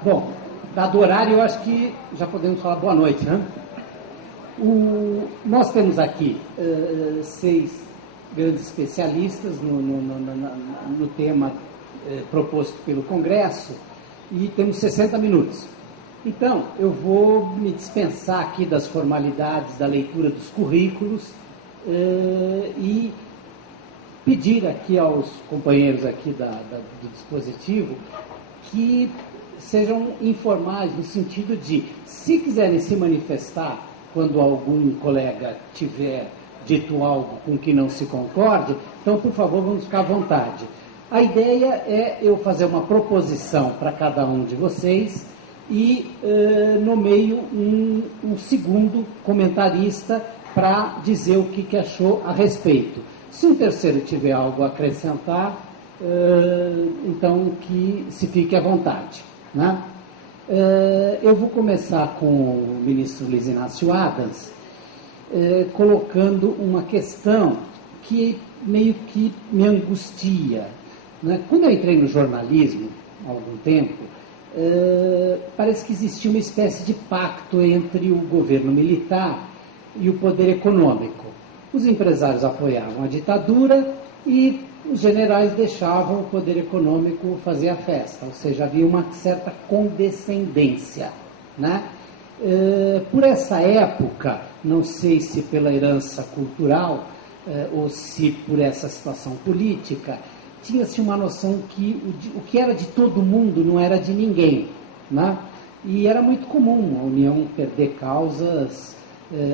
Bom, dado o horário, eu acho que já podemos falar boa noite, né? Nós temos aqui 6 grandes especialistas no tema proposto pelo Congresso e temos 60 minutos. Então, eu vou me dispensar aqui das formalidades da leitura dos currículos e pedir aqui aos companheiros aqui do dispositivo que sejam informais no sentido de, se quiserem se manifestar quando algum colega tiver dito algo com que não se concorde, então, por favor, vamos ficar à vontade. A ideia é eu fazer uma proposição para cada um de vocês e, no meio, um segundo comentarista para dizer o que achou a respeito. Se um terceiro tiver algo a acrescentar, então que se fique à vontade, né? Eu vou começar com o ministro Luiz Inácio Adams, colocando uma questão que meio que me angustia, né? Quando eu entrei no jornalismo, há algum tempo, parece que existia uma espécie de pacto entre o governo militar e o poder econômico. Os empresários apoiavam a ditadura e os generais deixavam o poder econômico fazer a festa, ou seja, havia uma certa condescendência, né? Por essa época, não sei se pela herança cultural ou se por essa situação política, tinha-se uma noção que o que era de todo mundo não era de ninguém, né? E era muito comum a União perder causas,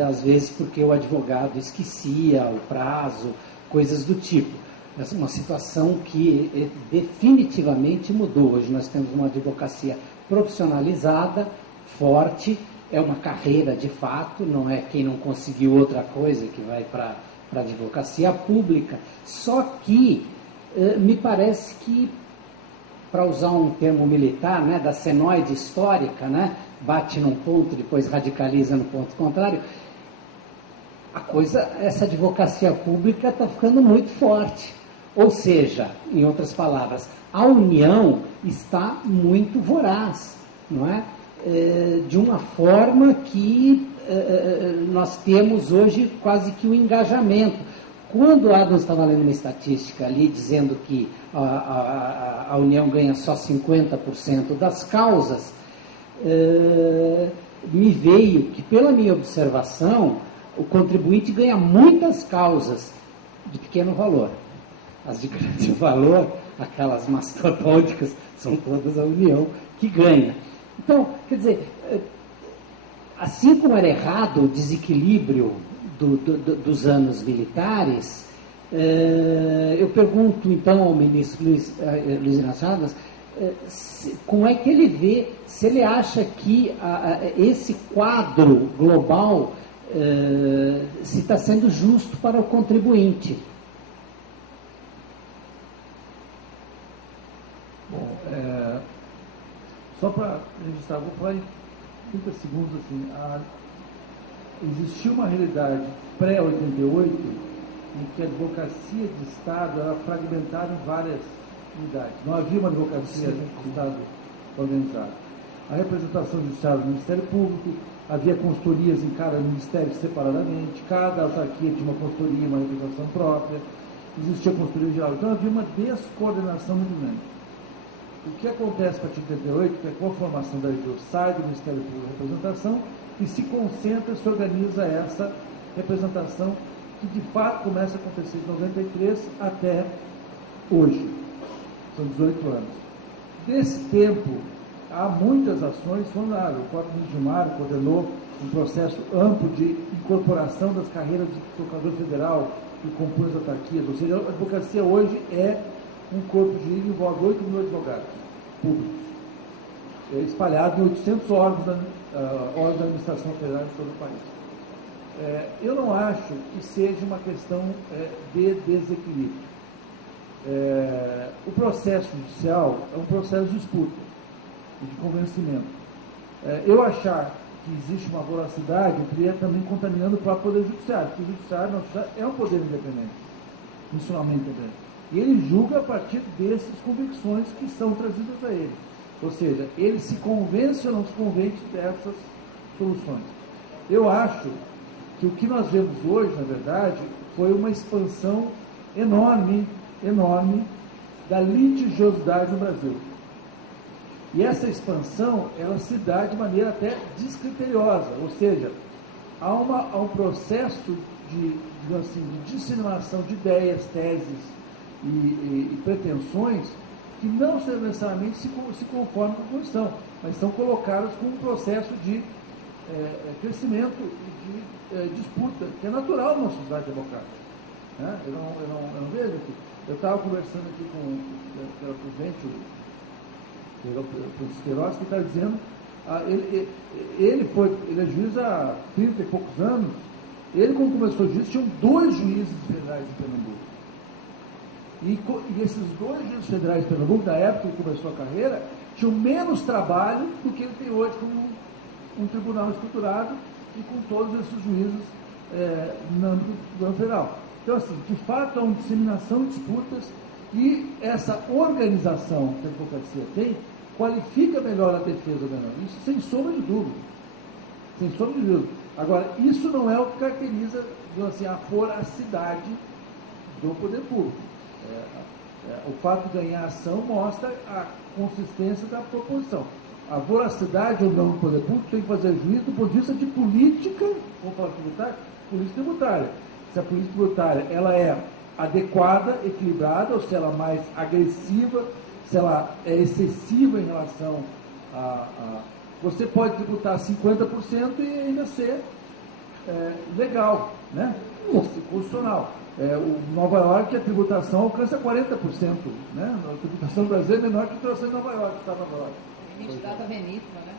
às vezes porque o advogado esquecia o prazo, coisas do tipo. Essa é uma situação que definitivamente mudou. Hoje nós temos uma advocacia profissionalizada, forte, é uma carreira de fato, não é quem não conseguiu outra coisa que vai para a advocacia pública. Só que me parece que, para usar um termo militar, né, da senoide histórica, né, bate num ponto, depois radicaliza no ponto contrário, essa advocacia pública está ficando muito forte. Ou seja, em outras palavras, a União está muito voraz, não é? De uma forma que nós temos hoje quase que o engajamento. Quando o Adams estava lendo uma estatística ali, dizendo que a União ganha só 50% das causas, me veio que, pela minha observação, o contribuinte ganha muitas causas de pequeno valor. As de grande valor, aquelas mastodônticas, são todas a União que ganha. Então, quer dizer, assim como era errado o desequilíbrio dos anos militares, eu pergunto então ao ministro Luiz Inácio Adams, como é que ele vê, se ele acha que esse quadro global se está sendo justo para o contribuinte. Bom, só para registrar, vou falar em 30 segundos assim, existia uma realidade pré-88 em que a advocacia de Estado era fragmentada em várias unidades. Não havia uma advocacia de Estado organizada. A representação judiciária do Ministério Público, havia consultorias em cada ministério separadamente, cada autarquia tinha uma consultoria, uma representação própria, existia consultoria geral. Então havia uma descoordenação muito grande. O que acontece a partir de 88, que é com a formação da LGU, sai do Ministério Público de Representação e se concentra, se organiza essa representação que de fato começa a acontecer de 93 até hoje. São 18 anos. Desse tempo, há muitas ações, o próprio ministro Gilmar coordenou um processo amplo de incorporação das carreiras de procurador federal que compõem as autarquias, ou seja, a advocacia hoje é um corpo jurídico que envolve 8 mil advogados públicos, espalhado em 800 órgãos da administração federal em todo o país. Eu não acho que seja uma questão de desequilíbrio. O processo judicial é um processo de disputa e de convencimento. Eu achar que existe uma voracidade, eu estaria também contaminando o próprio Poder Judiciário, porque o Judiciário é um poder independente, funcionalmente independente. E ele julga a partir dessas convicções que são trazidas a ele. Ou seja, ele se convence ou não se convence dessas soluções. Eu acho que o que nós vemos hoje, na verdade, foi uma expansão enorme da litigiosidade no Brasil. E essa expansão, ela se dá de maneira até descriteriosa, ou seja, há um processo de, digamos assim, de disseminação de ideias, teses e pretensões que não necessariamente se conformam com a Constituição, mas são colocadas como um processo de crescimento e de disputa, que é natural numa sociedade democrática. Né? Eu não vejo aqui. Eu estava conversando aqui com o presidente, o Francisco Queiroz, que está dizendo, ele é juiz há 30 e poucos anos. Ele, quando começou juiz, tinham 2 juízes federais em Pernambuco. E esses 2 juízes federais de Pernambuco, da época que começou a carreira, tinham menos trabalho do que ele tem hoje como um tribunal estruturado e com todos esses juízes no âmbito do governo federal. Então, assim, de fato, há uma disseminação de disputas e essa organização que a advocacia tem qualifica melhor a defesa do menor. Isso sem sombra de dúvida. Sem sombra de dúvida. Agora, isso não é o que caracteriza, digamos assim, a voracidade do poder público. O fato de ganhar ação mostra a consistência da proposição. A voracidade ou não do poder público tem que fazer juízo do ponto de vista de política, vamos falar tributária, política tributária. Se a política tributária ela é adequada, equilibrada, ou se ela é mais agressiva, se ela é excessiva em relação Você pode tributar 50% e ainda ser legal, né? Constitucional. O Nova York, a tributação alcança 40%, né? A tributação brasileira é menor que a tributação de Nova York, está Nova York. Data veníssima, né?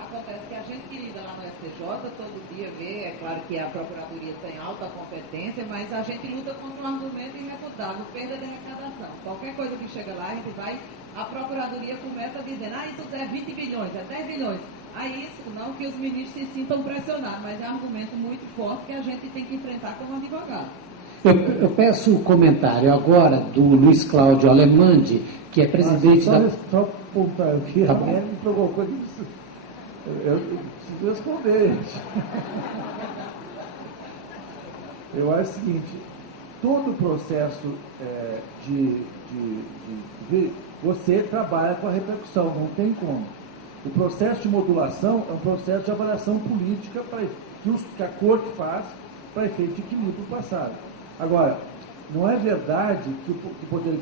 Acontece que a gente que lida lá no STJ, todo dia vê, é claro que a Procuradoria tem alta competência, mas a gente luta contra um argumento irrefutável, perda de arrecadação. Qualquer coisa que chega lá, a gente vai, a Procuradoria começa dizendo, isso é 20 bilhões, é 10 bilhões. Aí isso, não que os ministros se sintam pressionados, mas é um argumento muito forte que a gente tem que enfrentar como advogado. Eu peço o comentário agora do Luiz Cláudio Alemandi, que é presidente da... Só apontar aqui, a mulher me provocou disso. Eu preciso responder. Eu acho o seguinte, todo o processo você trabalha com a repercussão, não tem como. O processo de modulação é um processo de avaliação política que a Corte faz para efeito de equilíbrio do passado. Agora, não é verdade que o poder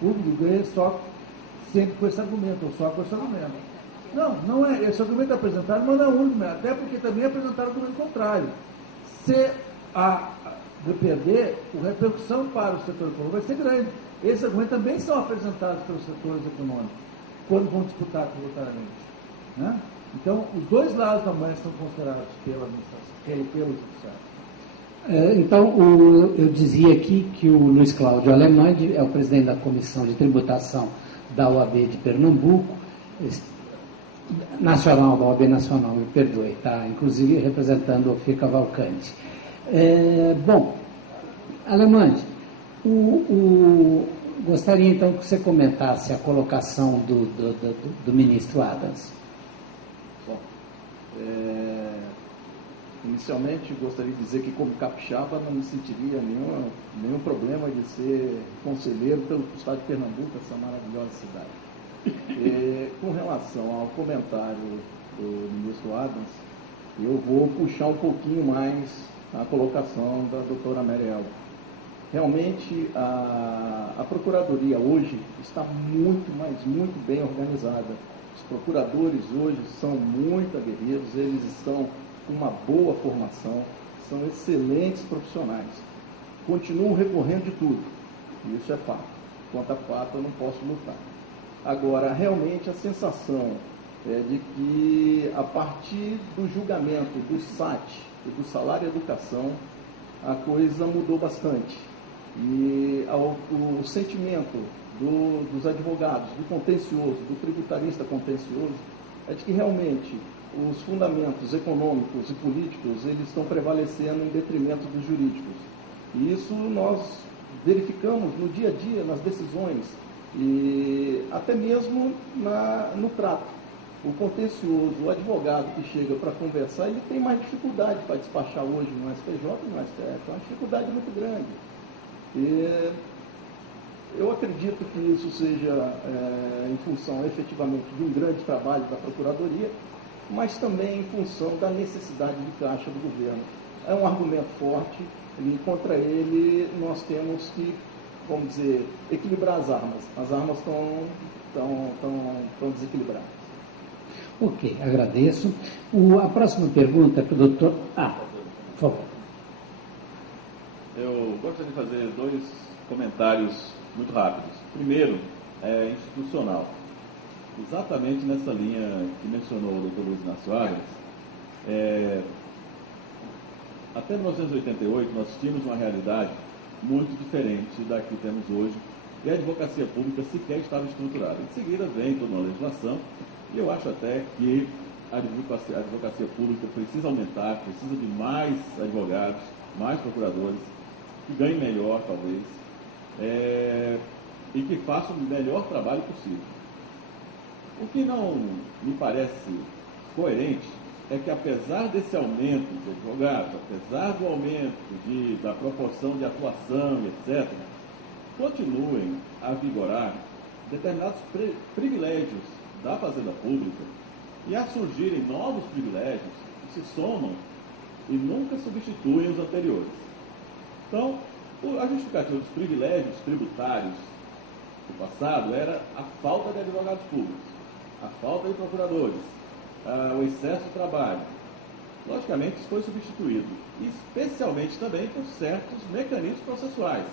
público ganha só sempre com esse argumento, ou só com esse argumento. Não é. Esse argumento é apresentado, mas não é o único, até porque também é apresentado o argumento contrário. Se perder, a repercussão para o setor econômico vai ser grande. Esses argumentos também são apresentados pelos setores econômicos, quando vão disputar tributariamente. Né? Então, os dois lados da moeda são considerados pela administração, pelo judiciário. Então, eu dizia aqui que o Luiz Cláudio Alemandi é o presidente da Comissão de Tributação da OAB de Pernambuco, nacional, da OAB Nacional, me perdoe, tá? Inclusive representando o FIA Cavalcante. Bom, Alemandi, gostaria então que você comentasse a colocação do ministro Adams. Bom, inicialmente gostaria de dizer que como capixaba não me sentiria nenhum problema de ser conselheiro pelo estado de Pernambuco, essa maravilhosa cidade. Com relação ao comentário do ministro Adams, eu vou puxar um pouquinho mais a colocação da doutora Mariel. Realmente a Procuradoria hoje está muito bem organizada. Os procuradores hoje são muito aguerridos, eles estão com uma boa formação, são excelentes profissionais. Continuam recorrendo de tudo, isso é fato. Quanto a fato, eu não posso lutar. Agora, realmente, a sensação é de que, a partir do julgamento do SAT e do salário e educação, a coisa mudou bastante. E o sentimento dos advogados, do contencioso, do tributarista contencioso, é de que realmente os fundamentos econômicos e políticos eles estão prevalecendo em detrimento dos jurídicos. E isso nós verificamos no dia a dia, nas decisões E até mesmo no trato. O contencioso, o advogado que chega para conversar, ele tem mais dificuldade para despachar hoje no STJ e no STF. É uma dificuldade muito grande. E eu acredito que isso seja em função efetivamente de um grande trabalho da Procuradoria, mas também em função da necessidade de caixa do governo. É um argumento forte e contra ele nós temos que, vamos dizer, equilibrar as armas. As armas estão desequilibradas. Ok, agradeço. A próxima pergunta é para o doutor... por favor. Eu gostaria de fazer 2 comentários muito rápidos. Primeiro, é institucional. Exatamente nessa linha que mencionou o doutor Luiz Inácio Arias, até 1988 nós tínhamos uma realidade muito diferente da que temos hoje, e a advocacia pública sequer estava estruturada. Em seguida vem toda uma legislação, e eu acho até que a advocacia pública precisa aumentar, precisa de mais advogados, mais procuradores, que ganhem melhor, talvez, e que façam o melhor trabalho possível. O que não me parece coerente é que, apesar desse aumento de advogados, apesar do aumento da proporção de atuação, etc., continuem a vigorar determinados privilégios da Fazenda Pública e a surgirem novos privilégios que se somam e nunca substituem os anteriores. Então, a justificativa dos privilégios tributários do passado era a falta de advogados públicos, a falta de procuradores, o excesso de trabalho. Logicamente, isso foi substituído, especialmente também por certos mecanismos processuais,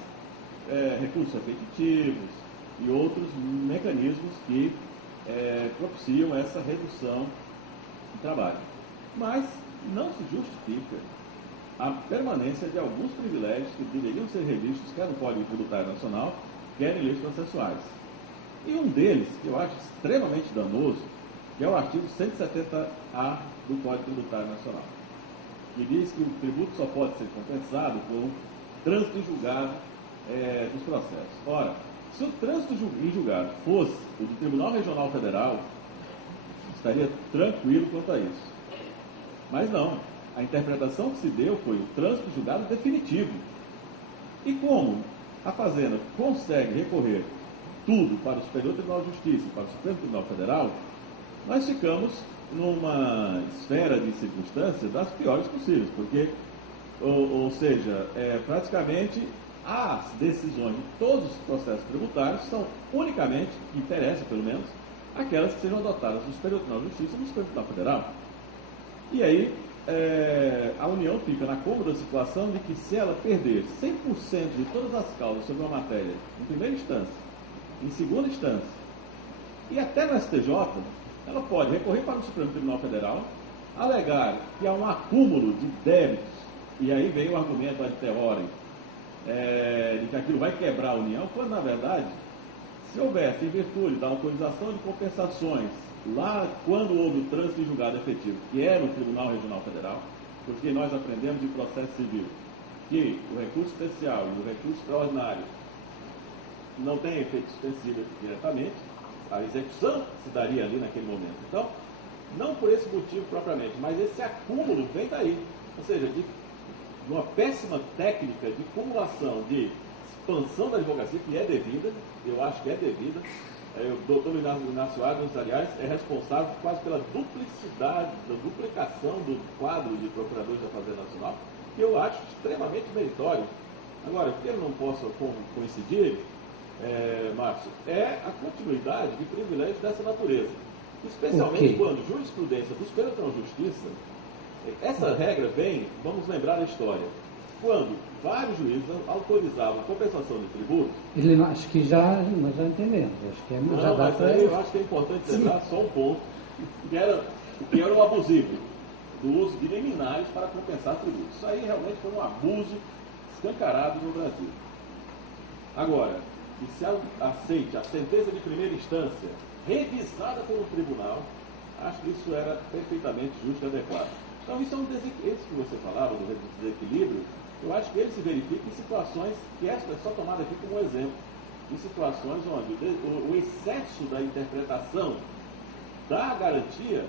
recursos repetitivos e outros mecanismos que propiciam essa redução de trabalho. Mas não se justifica a permanência de alguns privilégios que deveriam ser revistos, quer no Código Tributário Nacional, quer em leis processuais. E um deles, que eu acho extremamente danoso, que é o artigo 170A do Código Tributário Nacional, que diz que o tributo só pode ser compensado com trânsito em julgado dos processos. Ora, se o trânsito em julgado fosse o do Tribunal Regional Federal, estaria tranquilo quanto a isso. Mas não. A interpretação que se deu foi o trânsito em julgado definitivo. E como a Fazenda consegue recorrer tudo para o Superior Tribunal de Justiça e para o Supremo Tribunal Federal, nós ficamos numa esfera de circunstâncias das piores possíveis, porque, ou seja, praticamente as decisões de todos os processos tributários são unicamente, que interessam pelo menos, aquelas que sejam adotadas no Superior Tribunal de Justiça e no Supremo Tribunal Federal. E aí, a União fica na cômoda situação de que, se ela perder 100% de todas as causas sobre uma matéria, em primeira instância, em segunda instância, e até no STJ, ela pode recorrer para o Supremo Tribunal Federal, alegar que há um acúmulo de débitos, e aí vem o argumento ad teorem, de que aquilo vai quebrar a União, quando, na verdade, se houvesse, em virtude da autorização de compensações, lá quando houve o trânsito em julgado efetivo, que era no Tribunal Regional Federal, porque nós aprendemos de processo civil que o recurso especial e o recurso extraordinário não têm efeito suspensivo diretamente, a execução se daria ali naquele momento. Então, não por esse motivo propriamente, mas esse acúmulo vem daí. Ou seja, de uma péssima técnica de acumulação, de expansão da advocacia, que é devida, eu acho que é devida. O doutor Inácio Arias, aliás, é responsável quase pela duplicidade, da duplicação do quadro de procuradores da Fazenda Nacional, que eu acho extremamente meritório. Agora, o que eu não posso coincidir, Márcio, é a continuidade de privilégios dessa natureza. Especialmente quando jurisprudência do Superior Tribunal de Justiça, essa regra vem, vamos lembrar a história, quando vários juízes autorizavam a compensação de tributo. Acho que nós já entendemos. Acho que já dá mas aí eu acho que é importante lembrar só um ponto, que era o abusivo do uso de liminares para compensar tributos. Isso aí realmente foi um abuso escancarado no Brasil. Agora, que se aceite a sentença de primeira instância revisada por um tribunal, acho que isso era perfeitamente justo e adequado. Então, isso é um desequilíbrio, que você falava, do desequilíbrio, eu acho que ele se verifica em situações que esta é só tomada aqui como um exemplo. em situações onde o excesso da interpretação da garantia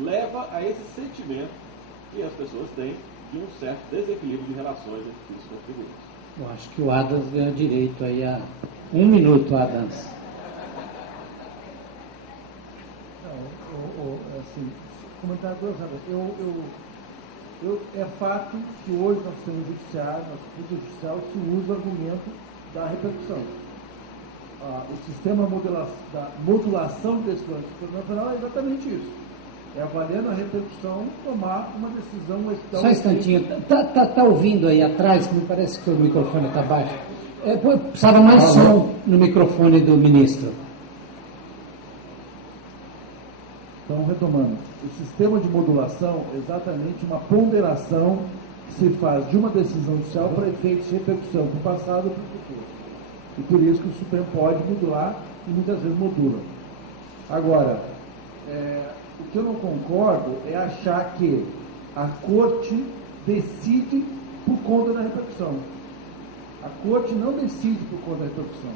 leva a esse sentimento que as pessoas têm de um certo desequilíbrio de relações entre os contribuintes. Eu acho que o Adams ganha direito aí a 1 minuto, Adams. Não, assim, comentário duas vezes. É fato que hoje nós temos no judiciário, no judicial, se usa o argumento da repercussão. O sistema da modulação desse plano penal é exatamente isso. É avaliando a repercussão, tomar uma decisão. Só um instantinho. Tá ouvindo aí atrás, que me parece que o microfone está baixo. Precisava mais som no microfone do ministro. Então, retomando, o sistema de modulação é exatamente uma ponderação que se faz de uma decisão judicial para efeitos de repercussão para o passado e para o futuro. E por isso que o Supremo pode modular e muitas vezes modula. Agora, o que eu não concordo é achar que a Corte decide por conta da repercussão. A Corte não decide por conta da repercussão.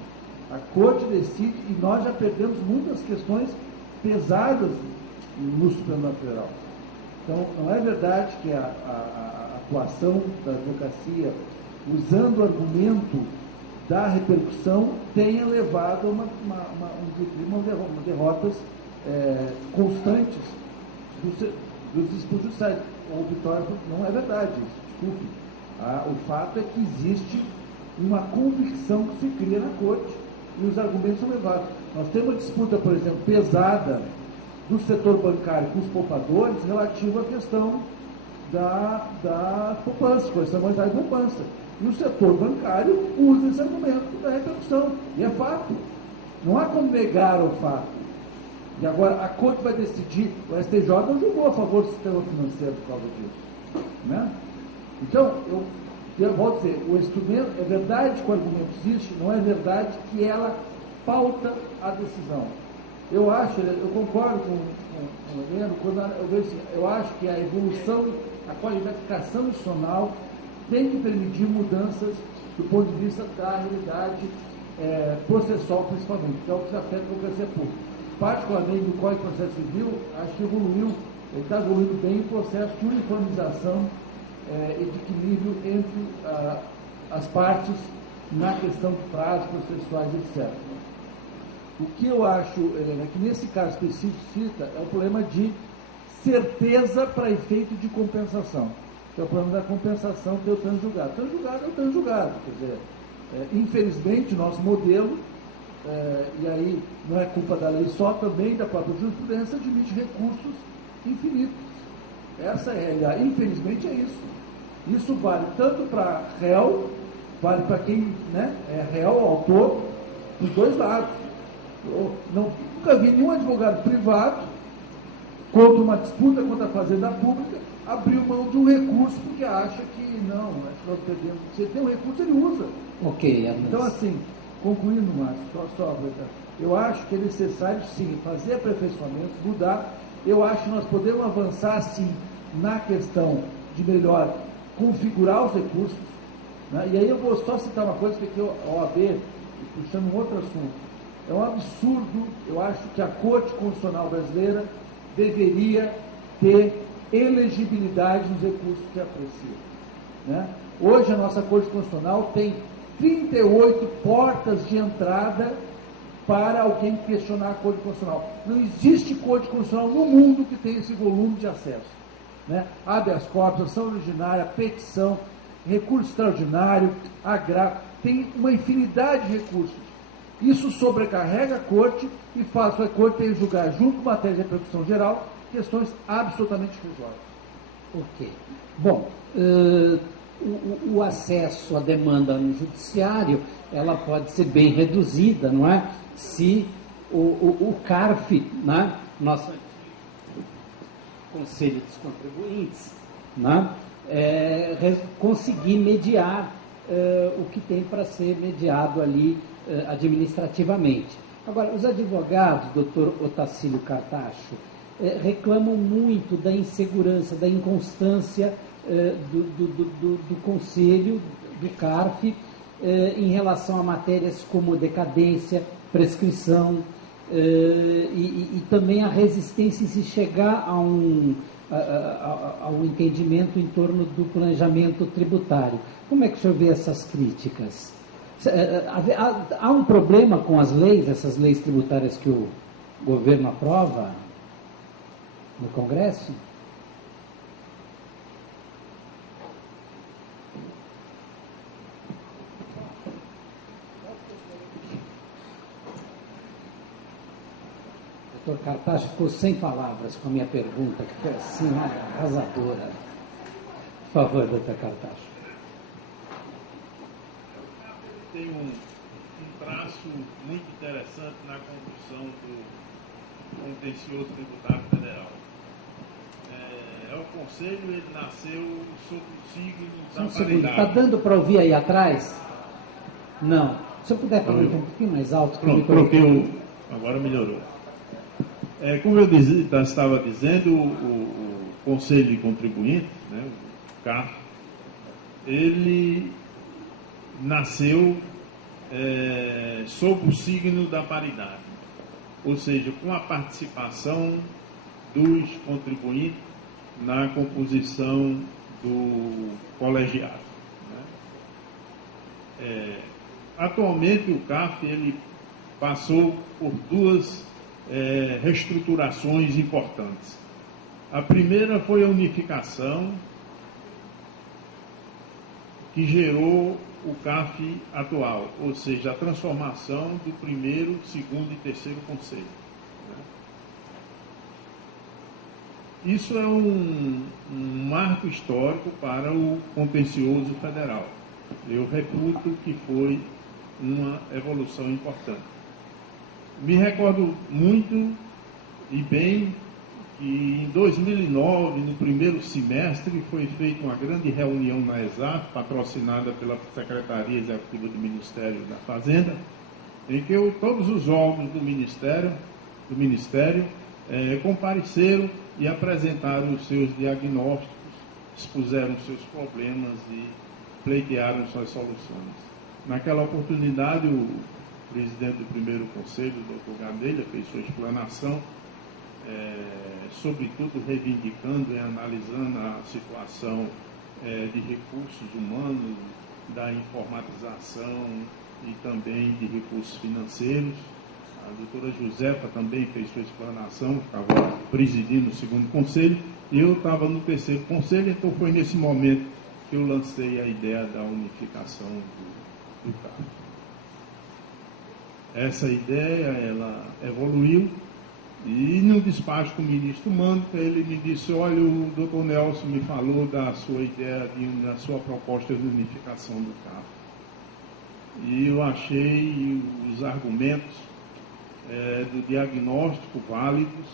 A Corte decide, e nós já perdemos muitas questões pesadas no Supremo Federal. Então, não é verdade que a atuação da advocacia, usando o argumento da repercussão, tenha levado a uma derrotas constantes dos disputos judiciais. Ou vitória, não é verdade isso, desculpe. O fato é que existe uma convicção que se cria na Corte e os argumentos são levados. Nós temos uma disputa, por exemplo, pesada do setor bancário com os poupadores relativa à questão da poupança, questão monetária de poupança. E o setor bancário usa esse argumento da repercussão. E é fato. Não há como negar o fato. E agora a Corte vai decidir, o STJ não julgou a favor do sistema financeiro por causa disso. Né? Então, eu volto a dizer, o instrumento, é verdade que o argumento existe, não é verdade que ela pauta a decisão. Eu concordo com o Heleno, quando eu vejo assim, eu acho que a evolução, a qualificação institucional tem que permitir mudanças do ponto de vista da realidade processual, principalmente, que é o que afeta a democracia pública. Particularmente no Código de Processo Civil, acho que ele está evoluindo bem o processo de uniformização e de equilíbrio entre as partes na questão de prazos processuais, etc. O que eu acho, Helena, é que nesse caso específico cita é o problema de certeza para efeito de compensação. Que é o problema da compensação que é o transjulgado. Transjulgado é o transjulgado. Quer dizer, infelizmente, nosso modelo, e aí não é culpa da lei só, também da própria jurisprudência, admite recursos infinitos. Essa é a realidade. Infelizmente é isso. Isso vale tanto para réu, vale para quem é réu, autor, dos dois lados. Eu nunca vi nenhum advogado privado, contra uma disputa contra a Fazenda Pública, abriu mão de um recurso porque acha que não, acho que nós perdemos. Se ele tem um recurso, ele usa. Ok. Então, assim, concluindo, Márcio, eu acho que é necessário, sim, fazer aperfeiçoamentos, mudar. Eu acho que nós podemos avançar, sim, na questão de melhor configurar os recursos. Né? E aí eu vou só citar uma coisa que aqui a OAB, puxando um outro assunto. É um absurdo, eu acho que a Corte Constitucional Brasileira deveria ter elegibilidade nos recursos que aprecia. Né? Hoje a nossa Corte Constitucional tem 38 portas de entrada para alguém questionar a Corte Constitucional. Não existe Corte Constitucional no mundo que tenha esse volume de acesso. Né? Habeas corpus, ação originária, petição, recurso extraordinário, agravo, tem uma infinidade de recursos. Isso sobrecarrega a Corte e faz com que a Corte tenha que julgar, junto com matéria de repercussão geral, questões absolutamente irrisórias. Ok. Bom, o acesso à demanda no judiciário, ela pode ser bem reduzida, não é? Se o CARF, né, nosso Conselho dos Contribuintes, né, conseguir mediar o que tem para ser mediado ali administrativamente. Agora, os advogados, doutor Otacílio Cartacho, reclamam muito da insegurança, da inconstância do Conselho, do CARF, em relação a matérias como decadência, prescrição, e também a resistência em se chegar ao entendimento em torno do planejamento tributário. Como é que o senhor vê essas críticas? Há um problema com as leis, essas leis tributárias que o governo aprova no Congresso? O doutor Cartacho ficou sem palavras com a minha pergunta, que foi assim, arrasadora. Por favor, doutor Cartacho. Tem um traço muito interessante na condução do contencioso tributário federal. O Conselho, ele nasceu sob o signo da paridade. Está dando para ouvir aí atrás? Não. Se eu puder falar um pouquinho mais alto. Pronto, agora melhorou. Como eu estava dizendo, o Conselho de Contribuintes, né, o CAF, ele nasceu sob o signo da paridade, ou seja, com a participação dos contribuintes na composição do colegiado. Né? Atualmente o CAF ele passou por duas reestruturações importantes. A primeira foi a unificação, que gerou o CAF atual, ou seja, a transformação do primeiro, segundo e terceiro conselho. Isso é um marco histórico para o contencioso federal. Eu reputo que foi uma evolução importante. Me recordo muito e bem que em 2009, no primeiro semestre, foi feita uma grande reunião na ESAF, patrocinada pela Secretaria Executiva do Ministério da Fazenda, em que todos os órgãos do Ministério compareceram e apresentaram os seus diagnósticos, expuseram os seus problemas e pleitearam suas soluções. Naquela oportunidade, o presidente do primeiro conselho, o Dr. Gadelha, fez sua explanação, sobretudo reivindicando e analisando a situação de recursos humanos, da informatização e também de recursos financeiros. A doutora Josefa também fez sua explanação, estava presidindo o segundo conselho, e eu estava no terceiro conselho, então foi nesse momento que eu lancei a ideia da unificação do CAF. Essa ideia, ela evoluiu, e no despacho com o ministro Mântica, ele me disse: olha, o doutor Nelson me falou da sua ideia, da sua proposta de unificação do CAF. E eu achei os argumentos do diagnóstico válidos,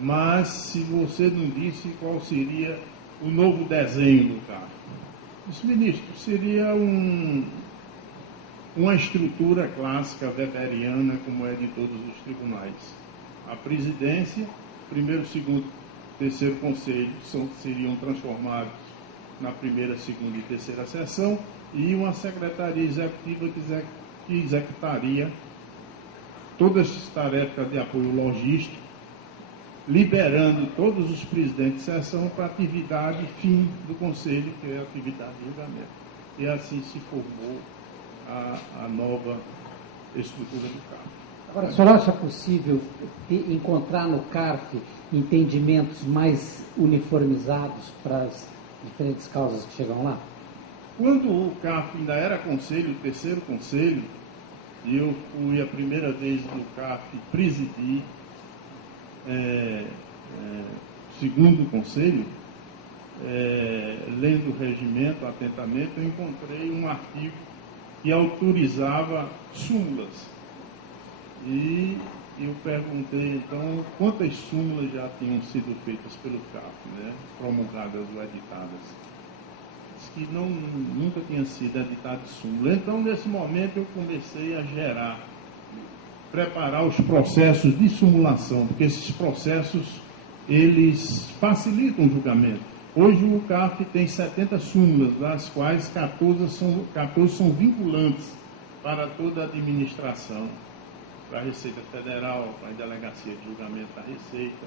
mas se você não disse qual seria o novo desenho do CAF. Disse: ministro, seria uma estrutura clássica weberiana, como é de todos os tribunais. A presidência, primeiro, segundo, terceiro conselho seriam transformados na primeira, segunda e terceira sessão, e uma secretaria executiva que executaria todas as tarefas de apoio logístico, liberando todos os presidentes de sessão para a atividade fim do conselho, que é a atividade de julgamento. E assim se formou a nova estrutura do CAF. Agora, o senhor acha possível encontrar no CARF entendimentos mais uniformizados para as diferentes causas que chegam lá? Quando o CAF ainda era conselho, o terceiro conselho, e eu fui a primeira vez no CAF presidir segundo conselho, lendo o regimento atentamente, eu encontrei um artigo que autorizava súmulas. E eu perguntei, então, quantas súmulas já tinham sido feitas pelo CAF, né, promulgadas ou editadas. Diz que nunca tinha sido editada súmula. Então, nesse momento, eu comecei a preparar os processos de simulação, porque esses processos, eles facilitam o julgamento. Hoje o CAF tem 70 súmulas, das quais 14 são vinculantes para toda a administração, para a Receita Federal, para a Delegacia de Julgamento da Receita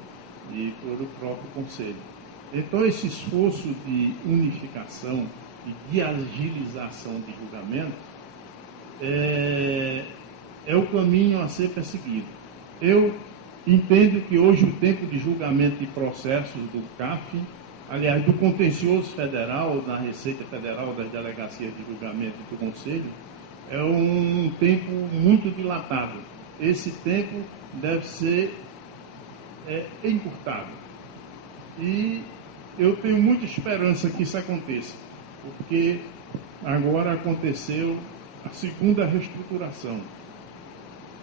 e para o próprio Conselho. Então, esse esforço de unificação e de agilização de julgamento é o caminho a ser perseguido. Eu entendo que hoje o tempo de julgamento de processos do CAF, aliás, do contencioso federal, da Receita Federal, das delegacias de julgamento e do Conselho, é um tempo muito dilatado. Esse tempo deve ser encurtado. E eu tenho muita esperança que isso aconteça, porque agora aconteceu a segunda reestruturação.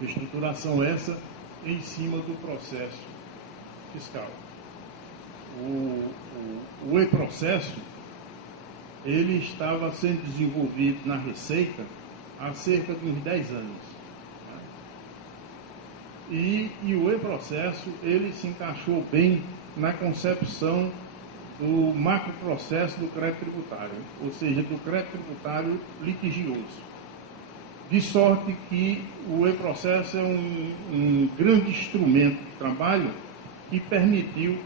Reestruturação essa em cima do processo fiscal. O e-processo, ele estava sendo desenvolvido na Receita há cerca de uns 10 anos. E o e-processo, ele se encaixou bem na concepção do macroprocesso do crédito tributário, ou seja, do crédito tributário litigioso. De sorte que o e-processo é um grande instrumento de trabalho que permitiu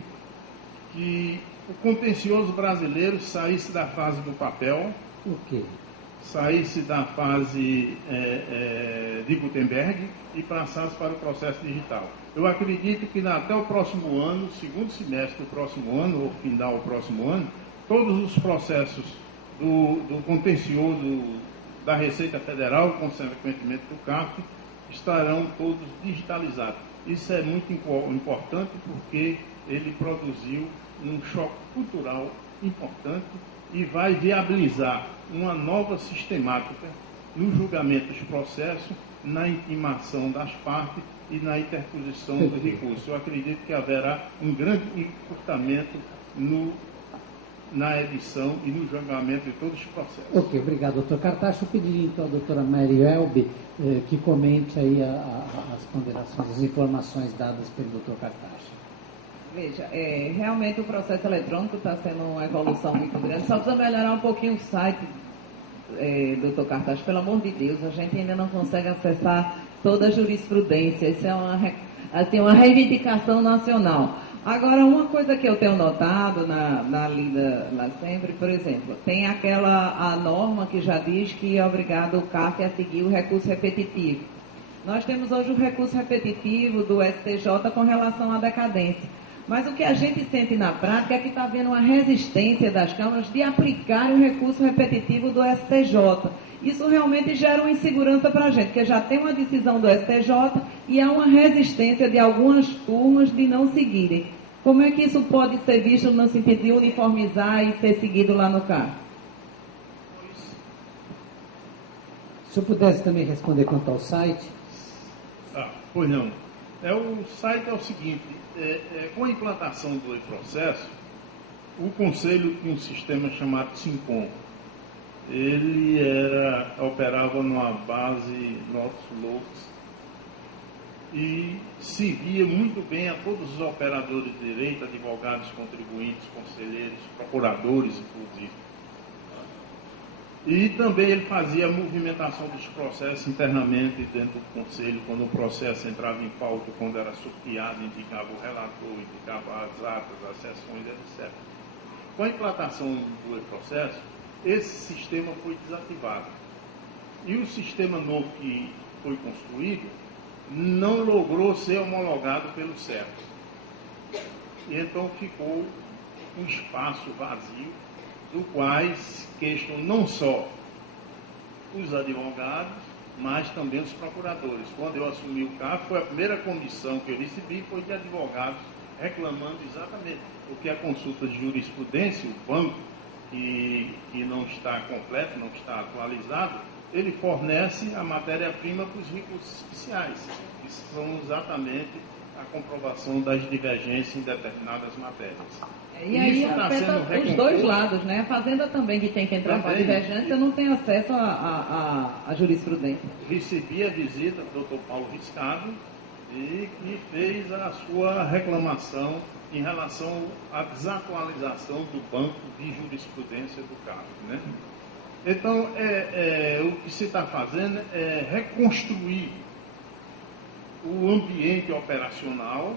que o contencioso brasileiro saísse da fase do papel, saísse da fase de Gutenberg e passasse para o processo digital. Eu acredito que até o próximo ano, segundo semestre do próximo ano, ou final do próximo ano, todos os processos do contencioso da Receita Federal, consequentemente do CAF, estarão todos digitalizados. Isso é muito importante porque ele produziu um choque cultural importante e vai viabilizar uma nova sistemática no julgamento dos processos, na intimação das partes e na interposição do recurso. Eu acredito que haverá um grande encurtamento na edição e no julgamento de todos os processos. Ok, obrigado, doutor Cartacho. Eu pediria então à doutora Mary Elbe que comente aí as ponderações, as informações dadas pelo doutor Cartacho. Veja, realmente o processo eletrônico está sendo uma evolução muito grande. Só precisa melhorar um pouquinho o site, doutor Cartacho, pelo amor de Deus, a gente ainda não consegue acessar toda a jurisprudência. Isso é uma reivindicação nacional. Agora, uma coisa que eu tenho notado na lida lá sempre, por exemplo, tem a norma que já diz que é obrigado o CAF a seguir o recurso repetitivo. Nós temos hoje o recurso repetitivo do STJ com relação à decadência. Mas o que a gente sente na prática é que está havendo uma resistência das câmaras de aplicar o recurso repetitivo do STJ. Isso realmente gera uma insegurança para a gente, porque já tem uma decisão do STJ e há uma resistência de algumas turmas de não seguirem. Como é que isso pode ser visto no sentido de uniformizar e ser seguido lá no CAF? Se eu pudesse também responder quanto ao site. Pois não. O site é o seguinte, com a implantação do e-processo, o Conselho tinha um sistema chamado SINCOM. Ele operava numa base Lotus e servia muito bem a todos os operadores de direito, advogados, contribuintes, conselheiros, procuradores, inclusive. E também ele fazia a movimentação dos processos internamente dentro do Conselho, quando o processo entrava em pauta, quando era sorteado, indicava o relator, indicava as atas, as sessões, etc. Com a implantação do e-processo, esse sistema foi desativado. E o sistema novo que foi construído não logrou ser homologado pelo CERF. E então ficou um espaço vazio, do quais queixam não só os advogados, mas também os procuradores. Quando eu assumi o CAF, foi a primeira comissão que eu recebi, foi de advogados reclamando exatamente porque a consulta de jurisprudência, o banco, que não está completo, não está atualizado, ele fornece a matéria-prima para os recursos especiais, que são exatamente a comprovação das divergências em determinadas matérias. E aí afeta os dois lados, né? A Fazenda também, que tem que entrar para a divergência, não tem acesso à jurisprudência. Recebi a visita do Dr. Paulo Riscado e que fez a sua reclamação em relação à desatualização do banco de jurisprudência do caso, né? Então, o que se está fazendo é reconstruir o ambiente operacional,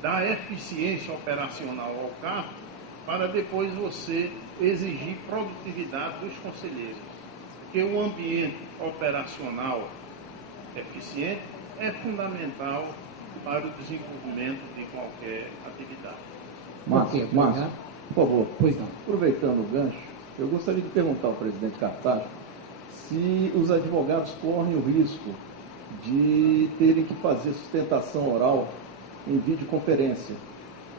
dar eficiência operacional ao cargo, para depois você exigir produtividade dos conselheiros. Porque o ambiente operacional eficiente é fundamental para o desenvolvimento de qualquer atividade. Márcio, por favor, Pois não. aproveitando o gancho, eu gostaria de perguntar ao presidente Cartacho se os advogados correm o risco de terem que fazer sustentação oral em videoconferência.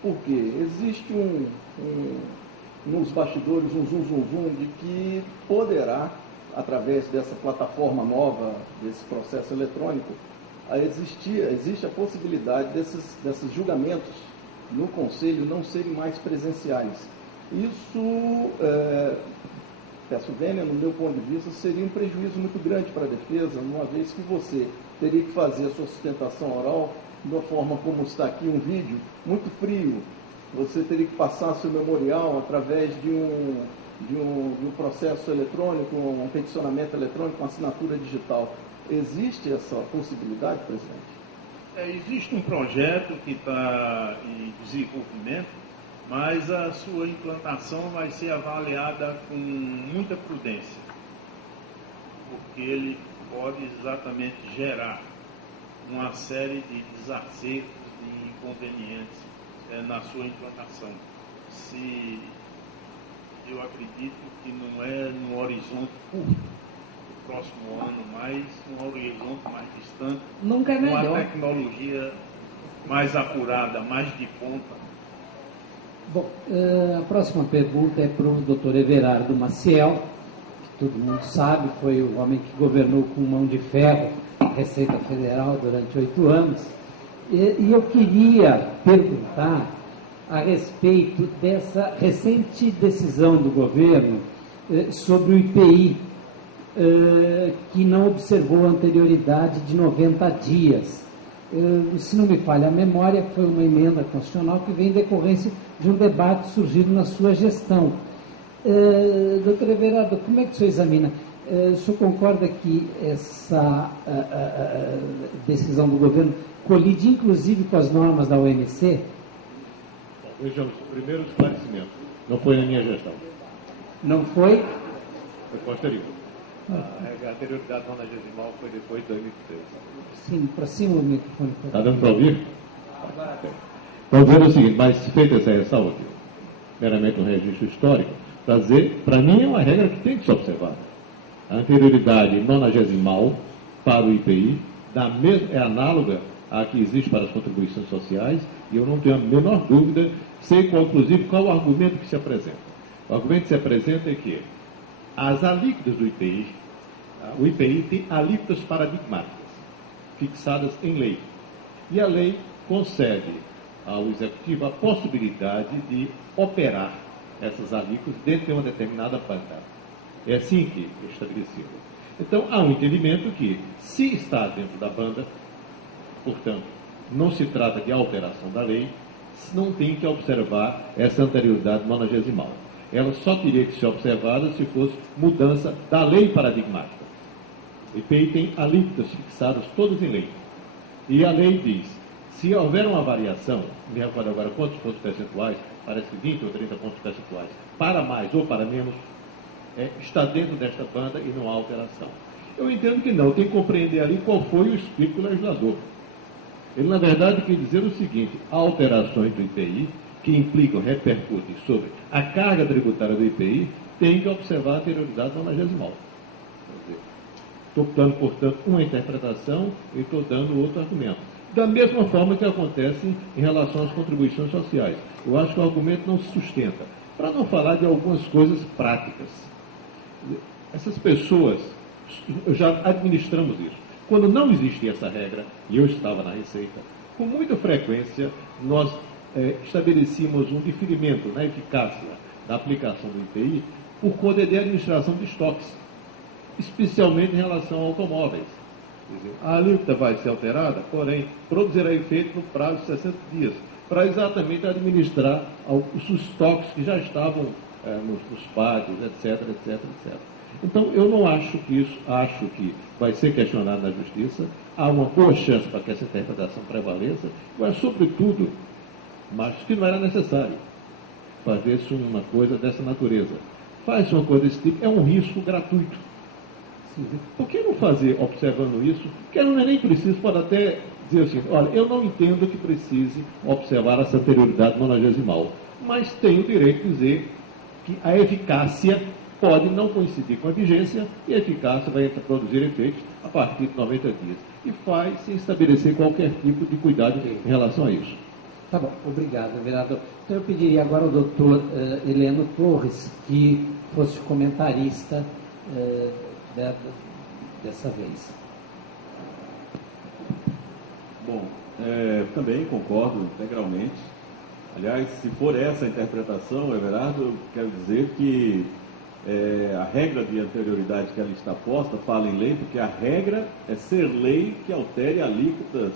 Porque existe nos bastidores um zum de que poderá, através dessa plataforma nova, desse processo eletrônico, existe a possibilidade desses julgamentos no Conselho não serem mais presenciais. Isso, peço vênia, no meu ponto de vista, seria um prejuízo muito grande para a defesa, uma vez que você teria que fazer a sua sustentação oral de uma forma como está aqui, um vídeo muito frio. Você teria que passar seu memorial através de um processo eletrônico, um peticionamento eletrônico, uma assinatura digital. Existe essa possibilidade, presidente? Existe um projeto que está em desenvolvimento, mas a sua implantação vai ser avaliada com muita prudência, porque ele pode exatamente gerar uma série de desacertos e inconvenientes na sua implantação. Se eu acredito que não é num horizonte curto, no próximo ano, mas num horizonte mais distante, Nunca é melhor. uma tecnologia mais apurada, mais de ponta. Bom, a próxima pergunta é para o Dr. Everardo Maciel, que todo mundo sabe, foi o homem que governou com mão de ferro a Receita Federal durante 8 anos. E eu queria perguntar a respeito dessa recente decisão do governo sobre o IPI, que não observou a anterioridade de 90 dias. Se não me falha a memória, foi uma emenda constitucional que vem em decorrência de um debate surgido na sua gestão. Doutor Everardo, como é que o senhor examina? O senhor concorda que essa decisão do governo colide inclusive com as normas da OMC? Bom, vejamos, primeiro esclarecimento. Não foi na minha gestão. Não foi? Foi posterior. A anterioridade nonagesimal foi depois de 2013. Sim, para cima o microfone. Está dando para ouvir? Então, dizendo o seguinte, mas feita essa ressalva, meramente um registro histórico, para mim é uma regra que tem que ser observada. A anterioridade nonagesimal para o IPI é análoga à que existe para as contribuições sociais, e eu não tenho a menor dúvida, sei inclusive qual o argumento que se apresenta. O argumento que se apresenta é que as alíquotas do IPI, o IPI tem alíquotas paradigmáticas, fixadas em lei. E a lei concede ao Executivo a possibilidade de operar essas alíquotas dentro de uma determinada banda. É assim que é estabelecido. Então, há um entendimento que, se está dentro da banda, portanto, não se trata de alteração da lei, não tem que observar essa anterioridade nonagesimal. Ela só teria que ser observada se fosse mudança da lei paradigmática. O IPI tem alíquotas fixadas todas em lei. E a lei diz, se houver uma variação, me recordo agora quantos pontos percentuais, parece que 20 ou 30 pontos percentuais, para mais ou para menos, está dentro desta banda e não há alteração. Eu entendo que não, tem que compreender ali qual foi o espírito do legislador. Ele, na verdade, quer dizer o seguinte, há alterações do IPI que implicam, repercutem sobre a carga tributária do IPI, tem que observar a anterioridade nonagesimal. Estou dando, portanto, uma interpretação e estou dando outro argumento. Da mesma forma que acontece em relação às contribuições sociais. Eu acho que o argumento não se sustenta. Para não falar de algumas coisas práticas. Essas pessoas, já administramos isso. Quando não existia essa regra, e eu estava na Receita, com muita frequência nós estabelecíamos um diferimento na eficácia da aplicação do IPI por conta de administração de estoques, especialmente em relação a automóveis. Quer dizer, a alíquota vai ser alterada, porém, produzirá efeito no prazo de 60 dias, para exatamente administrar os estoques que já estavam nos pátios, etc, etc, etc. Então, eu não acho que acho que vai ser questionado na Justiça, há uma boa chance para que essa interpretação prevaleça, mas, sobretudo, mas que não era necessário fazer-se uma coisa dessa natureza. Faz uma coisa desse tipo, é um risco gratuito. Por que não fazer, observando isso, que não é nem preciso, pode até dizer assim, olha, eu não entendo que precise observar essa anterioridade nonagesimal, mas tenho o direito de dizer que a eficácia pode não coincidir com a vigência e a eficácia vai produzir efeitos a partir de 90 dias. E faz sem estabelecer qualquer tipo de cuidado em relação a isso. Tá bom, obrigado, vereador. Então eu pediria agora ao doutor Heleno Torres que fosse comentarista dessa vez. Bom, também concordo integralmente. Aliás, se for essa a interpretação, Everardo, eu quero dizer que a regra de anterioridade que ali está posta fala em lei, porque a regra é ser lei que altere alíquotas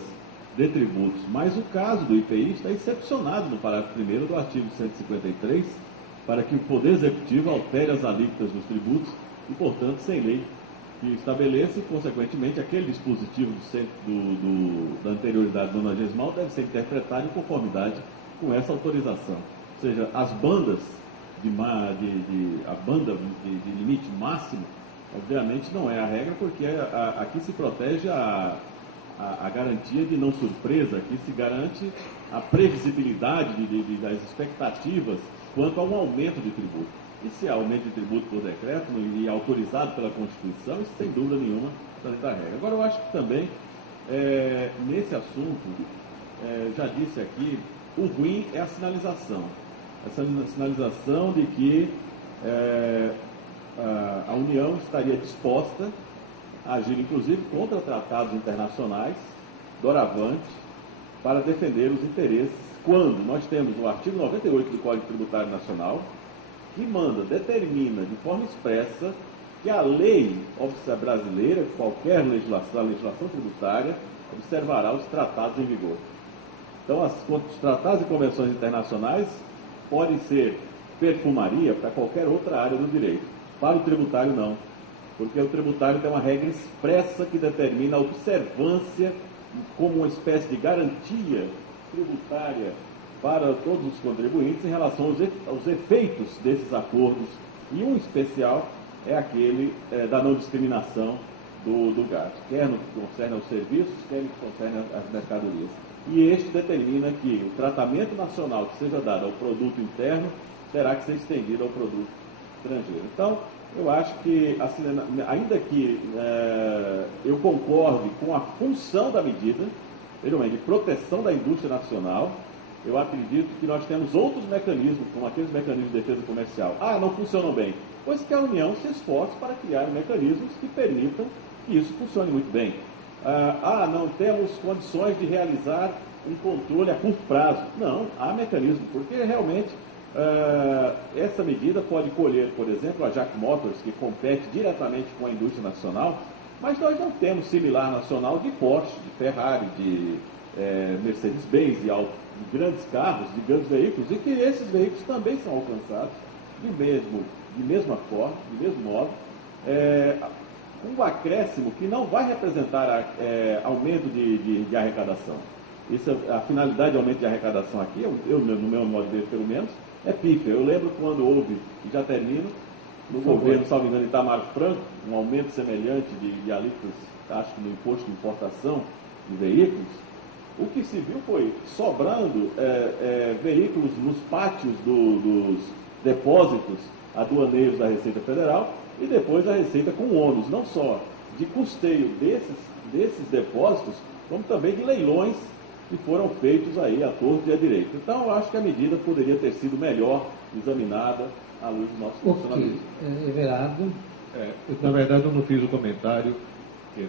de tributos. Mas o caso do IPI está excepcionado no parágrafo 1º do artigo 153, para que o Poder Executivo altere as alíquotas dos tributos e, portanto, sem lei que estabeleça, e, consequentemente, aquele dispositivo da anterioridade nonagesimal deve ser interpretado em conformidade com essa autorização. Ou seja, as bandas a banda de limite máximo, obviamente, não é a regra, porque aqui se protege a garantia de não surpresa, aqui se garante a previsibilidade das expectativas quanto a um aumento de tributo. E se há aumento de tributo por decreto e autorizado pela Constituição, isso sem dúvida nenhuma está dentro da regra. Agora, eu acho que também, nesse assunto, já disse aqui, o ruim é a sinalização. Essa sinalização de que a União estaria disposta a agir, inclusive, contra tratados internacionais, doravante, para defender os interesses, quando nós temos o artigo 98 do Código Tributário Nacional, que determina de forma expressa que a lei brasileira, qualquer legislação tributária, observará os tratados em vigor. Então, os tratados e convenções internacionais podem ser perfumaria para qualquer outra área do direito. Para o tributário, não. Porque o tributário tem uma regra expressa que determina a observância como uma espécie de garantia tributária para todos os contribuintes em relação aos efeitos desses acordos. E um especial é aquele da não discriminação do gasto, quer no que concerne aos serviços, quer no que concerne às mercadorias. E este determina que o tratamento nacional que seja dado ao produto interno terá que ser estendido ao produto estrangeiro. Então, eu acho que, assim, ainda que eu concorde com a função da medida, de proteção da indústria nacional, eu acredito que nós temos outros mecanismos, como aqueles mecanismos de defesa comercial. Não funcionam bem. Pois que a União se esforce para criar mecanismos que permitam que isso funcione muito bem. Não temos condições de realizar um controle a curto prazo. Não, há mecanismo, porque realmente essa medida pode colher, por exemplo, a Jack Motors, que compete diretamente com a indústria nacional, mas nós não temos similar nacional de Porsche, de Ferrari, de Mercedes-Benz, de grandes carros, de grandes veículos, e que esses veículos também são alcançados de mesma forma, de mesmo modo, um acréscimo que não vai representar aumento de arrecadação. A finalidade de aumento de arrecadação aqui, no meu modo de ver, pelo menos, é pífia. Eu lembro quando houve, e já termino, no governo, salvo engano, Itamar Franco, um aumento semelhante de alíquotas, acho que no imposto de importação de veículos, o que se viu foi sobrando veículos nos pátios dos depósitos aduaneiros da Receita Federal, e depois a Receita com ônus, não só de custeio desses depósitos, como também de leilões que foram feitos aí à torto e à direita. Então, eu acho que a medida poderia ter sido melhor examinada à luz do nosso funcionamento. Everardo? Na verdade, eu não fiz o comentário que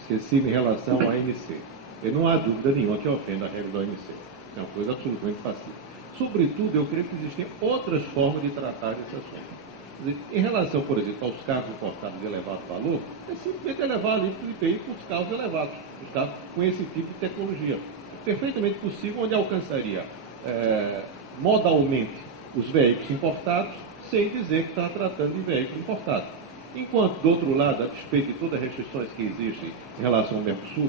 esqueci em relação à ANC. E não há dúvida nenhuma que ofenda a regra da ANC. É uma coisa absolutamente pacífica. Sobretudo, eu creio que existem outras formas de tratar esse assunto. Quer dizer, em relação, por exemplo, aos carros importados de elevado valor, é simplesmente elevar a alíquota de IPI para os carros elevados, os carros com esse tipo de tecnologia. Perfeitamente possível, onde alcançaria modalmente os veículos importados, sem dizer que está tratando de veículos importados. Enquanto, do outro lado, a despeito de todas as restrições que existem em relação ao Mercosul,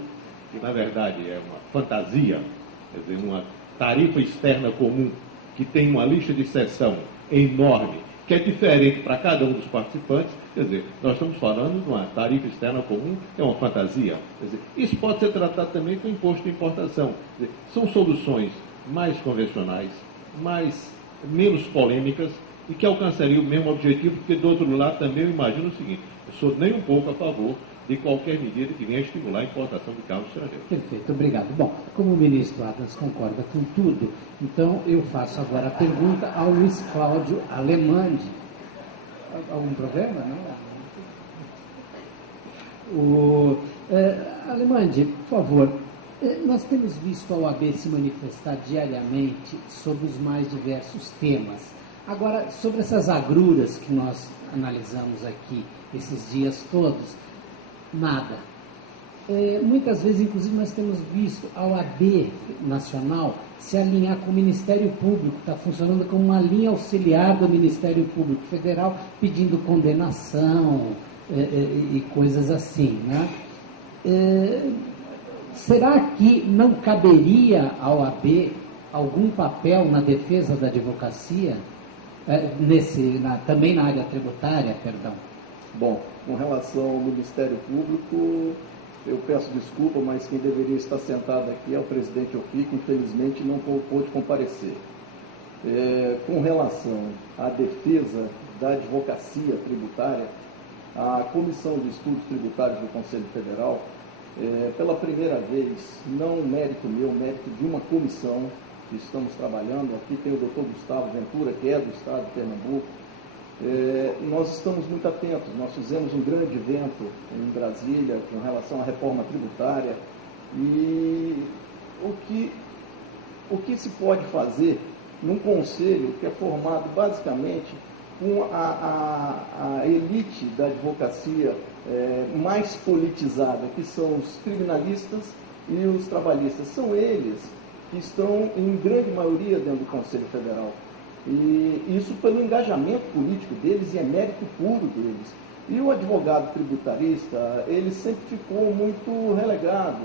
que na verdade é uma fantasia, quer dizer, uma tarifa externa comum que tem uma lista de exceção enorme, que é diferente para cada um dos participantes, quer dizer, nós estamos falando de uma tarifa externa comum, que é uma fantasia. Quer dizer, isso pode ser tratado também com imposto de importação. Quer dizer, são soluções mais convencionais, menos polêmicas, e que alcançariam o mesmo objetivo, porque do outro lado também eu imagino o seguinte: eu sou nem um pouco a favor de qualquer medida que venha estimular a importação de carros estrangeiros. Perfeito, obrigado. Bom, como o ministro Adams concorda com tudo, então eu faço agora a pergunta ao Luiz Cláudio Alemandi. Algum problema? Não? Alemandi, por favor, nós temos visto a OAB se manifestar diariamente sobre os mais diversos temas. Agora, sobre essas agruras que nós analisamos aqui esses dias todos, nada. Muitas vezes, inclusive, nós temos visto a OAB nacional se alinhar com o Ministério Público, está funcionando como uma linha auxiliar do Ministério Público Federal, pedindo condenação e coisas assim, né? Será que não caberia à OAB algum papel na defesa da advocacia? Também na área tributária, perdão. Bom, com relação ao Ministério Público, eu peço desculpa, mas quem deveria estar sentado aqui é o presidente Ofi, que infelizmente não pôde comparecer. Com relação à defesa da advocacia tributária, a Comissão de Estudos Tributários do Conselho Federal, pela primeira vez, não mérito meu, mérito de uma comissão que estamos trabalhando, aqui tem o Dr. Gustavo Ventura, que é do Estado de Pernambuco. Nós estamos muito atentos, nós fizemos um grande evento em Brasília com relação à reforma tributária e o que se pode fazer num conselho que é formado basicamente com a elite da advocacia mais politizada, que são os criminalistas e os trabalhistas. São eles que estão em grande maioria dentro do Conselho Federal. E isso pelo engajamento político deles e é mérito puro deles. E o advogado tributarista, ele sempre ficou muito relegado.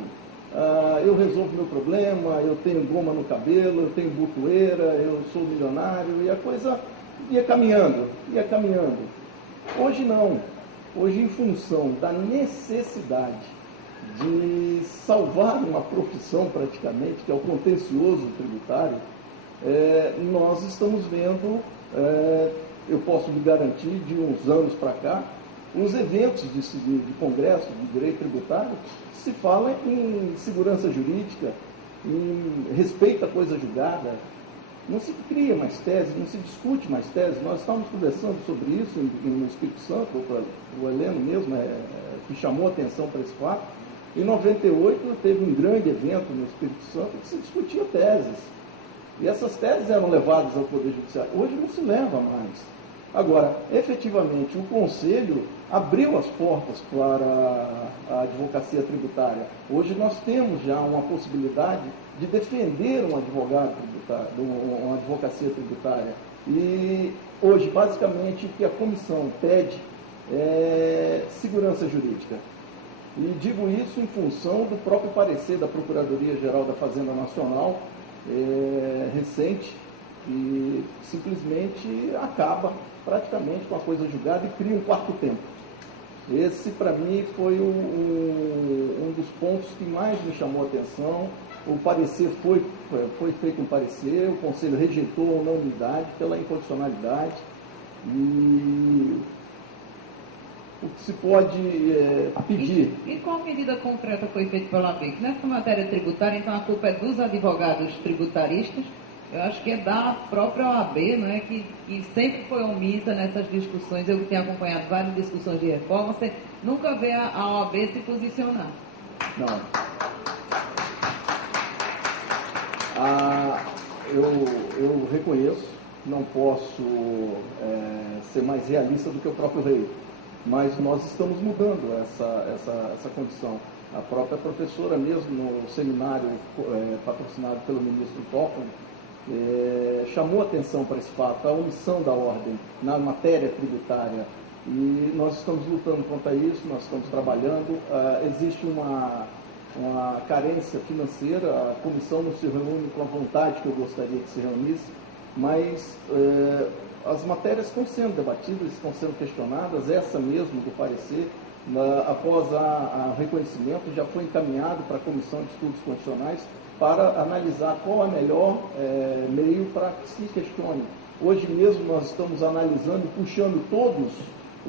Eu resolvo meu problema, eu tenho goma no cabelo, eu tenho butoeira, eu sou milionário, e a coisa ia caminhando. Hoje não. Hoje, em função da necessidade de salvar uma profissão praticamente, que é o contencioso tributário, nós estamos vendo, eu posso lhe garantir, de uns anos para cá, os eventos de congresso de direito tributário se fala em segurança jurídica, em respeito à coisa julgada. Não se cria mais tese, não se discute mais tese. Nós estávamos conversando sobre isso no Espírito Santo, o Heleno mesmo, que chamou a atenção para esse fato. Em 98 teve um grande evento no Espírito Santo que se discutia teses. E essas teses eram levadas ao Poder Judiciário. Hoje não se leva mais. Agora, efetivamente, o Conselho abriu as portas para a advocacia tributária. Hoje nós temos já uma possibilidade de defender um advogado tributário, uma advocacia tributária. E hoje, basicamente, o que a comissão pede é segurança jurídica. E digo isso em função do próprio parecer da Procuradoria-Geral da Fazenda Nacional, recente, que simplesmente acaba praticamente com a coisa julgada e cria um quarto tempo. Esse, para mim, foi um dos pontos que mais me chamou a atenção. O parecer foi feito um parecer, o Conselho rejeitou a unanimidade pela incondicionalidade. E o que se pode pedir... E qual medida concreta foi feita pela OAB? Nessa matéria tributária, então, a culpa é dos advogados tributaristas. Eu acho que é da própria OAB, não é? Que sempre foi omissa nessas discussões. Eu que tenho acompanhado várias discussões de reforma, você nunca vê a OAB se posicionar. Não. Eu reconheço não posso ser mais realista do que o próprio rei, mas nós estamos mudando essa condição. A própria professora mesmo, no seminário patrocinado pelo ministro Toffoli, chamou atenção para esse fato, a omissão da ordem na matéria tributária. E nós estamos lutando contra isso, nós estamos trabalhando. Existe uma carência financeira, a comissão não se reúne com a vontade que eu gostaria que se reunisse, mas as matérias estão sendo debatidas, estão sendo questionadas. Essa mesmo do parecer, após o reconhecimento, já foi encaminhado para a Comissão de Estudos Constitucionais para analisar qual é o melhor meio para que se questione. Hoje mesmo nós estamos analisando e puxando todos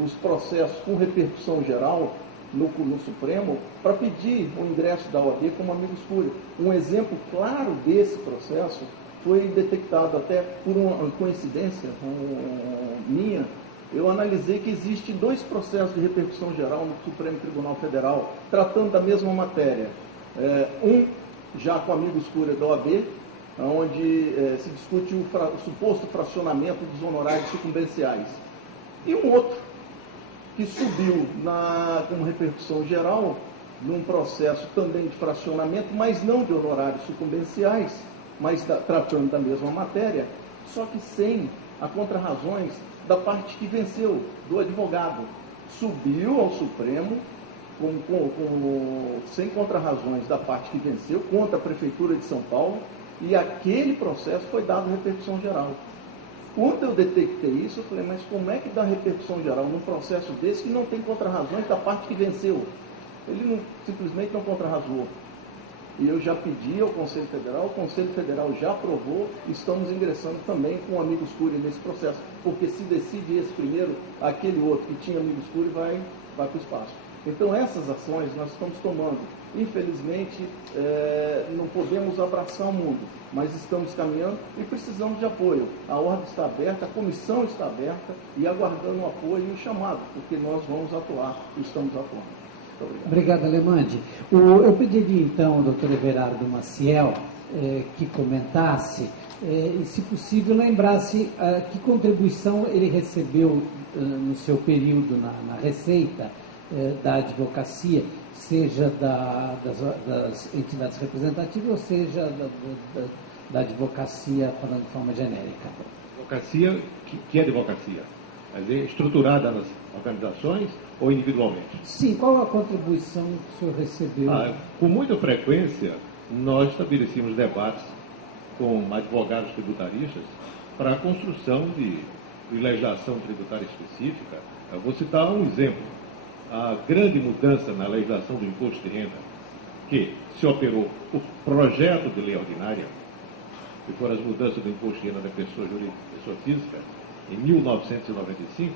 os processos com repercussão geral no Supremo para pedir o ingresso da OAB como amicus curiae. Um exemplo claro desse processo foi detectado até por uma coincidência minha. Eu analisei que existem 2 processos de repercussão geral no Supremo Tribunal Federal, tratando da mesma matéria. Um já com amicus curiae da OAB, onde se discute o suposto fracionamento dos honorários sucumbenciais. E um outro, que subiu com repercussão geral, num processo também de fracionamento, mas não de honorários sucumbenciais, mas tratando da mesma matéria, só que sem a contrarrazões da parte que venceu, do advogado. Subiu ao Supremo sem contrarrazões da parte que venceu, contra a Prefeitura de São Paulo, e aquele processo foi dado repercussão geral. Quando eu detectei isso, eu falei, mas como é que dá repercussão geral num processo desse que não tem contrarrazões da parte que venceu? Ele simplesmente não contrarrazou. E eu já pedi ao Conselho Federal, o Conselho Federal já aprovou, estamos ingressando também com amicus curiae nesse processo, porque se decide esse primeiro, aquele outro que tinha amicus curiae vai para o espaço. Então essas ações nós estamos tomando. Infelizmente, não podemos abraçar o mundo, mas estamos caminhando e precisamos de apoio. A ordem está aberta, a comissão está aberta e aguardando o apoio e o chamado, porque nós vamos atuar e estamos atuando. Obrigado, Alemande. Eu pediria então ao doutor Everardo Maciel que comentasse e, se possível, lembrasse que contribuição ele recebeu no seu período na Receita da advocacia, seja das entidades representativas ou seja da advocacia, falando de forma genérica. Advocacia, que é advocacia? Quer dizer, estruturada nas organizações ou individualmente? Sim, qual a contribuição que o senhor recebeu? Com muita frequência, nós estabelecíamos debates com advogados tributaristas para a construção de legislação tributária específica. Eu vou citar um exemplo. A grande mudança na legislação do imposto de renda, que se operou por projeto de lei ordinária, que foram as mudanças do imposto de renda da pessoa jurídica e pessoa física, em 1995,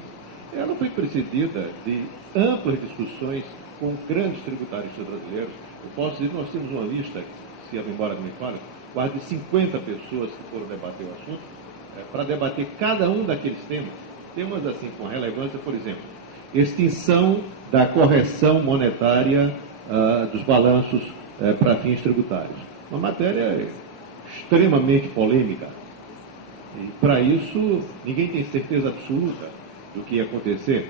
ela foi precedida de amplas discussões com grandes tributaristas brasileiros. Eu posso dizer que nós temos uma lista, se a memória não me falha, quase de 50 pessoas que foram debater o assunto, para debater cada um daqueles temas assim com relevância, por exemplo, extinção da correção monetária dos balanços para fins tributários. Uma matéria extremamente polêmica. E, para isso, ninguém tem certeza absoluta do que ia acontecer.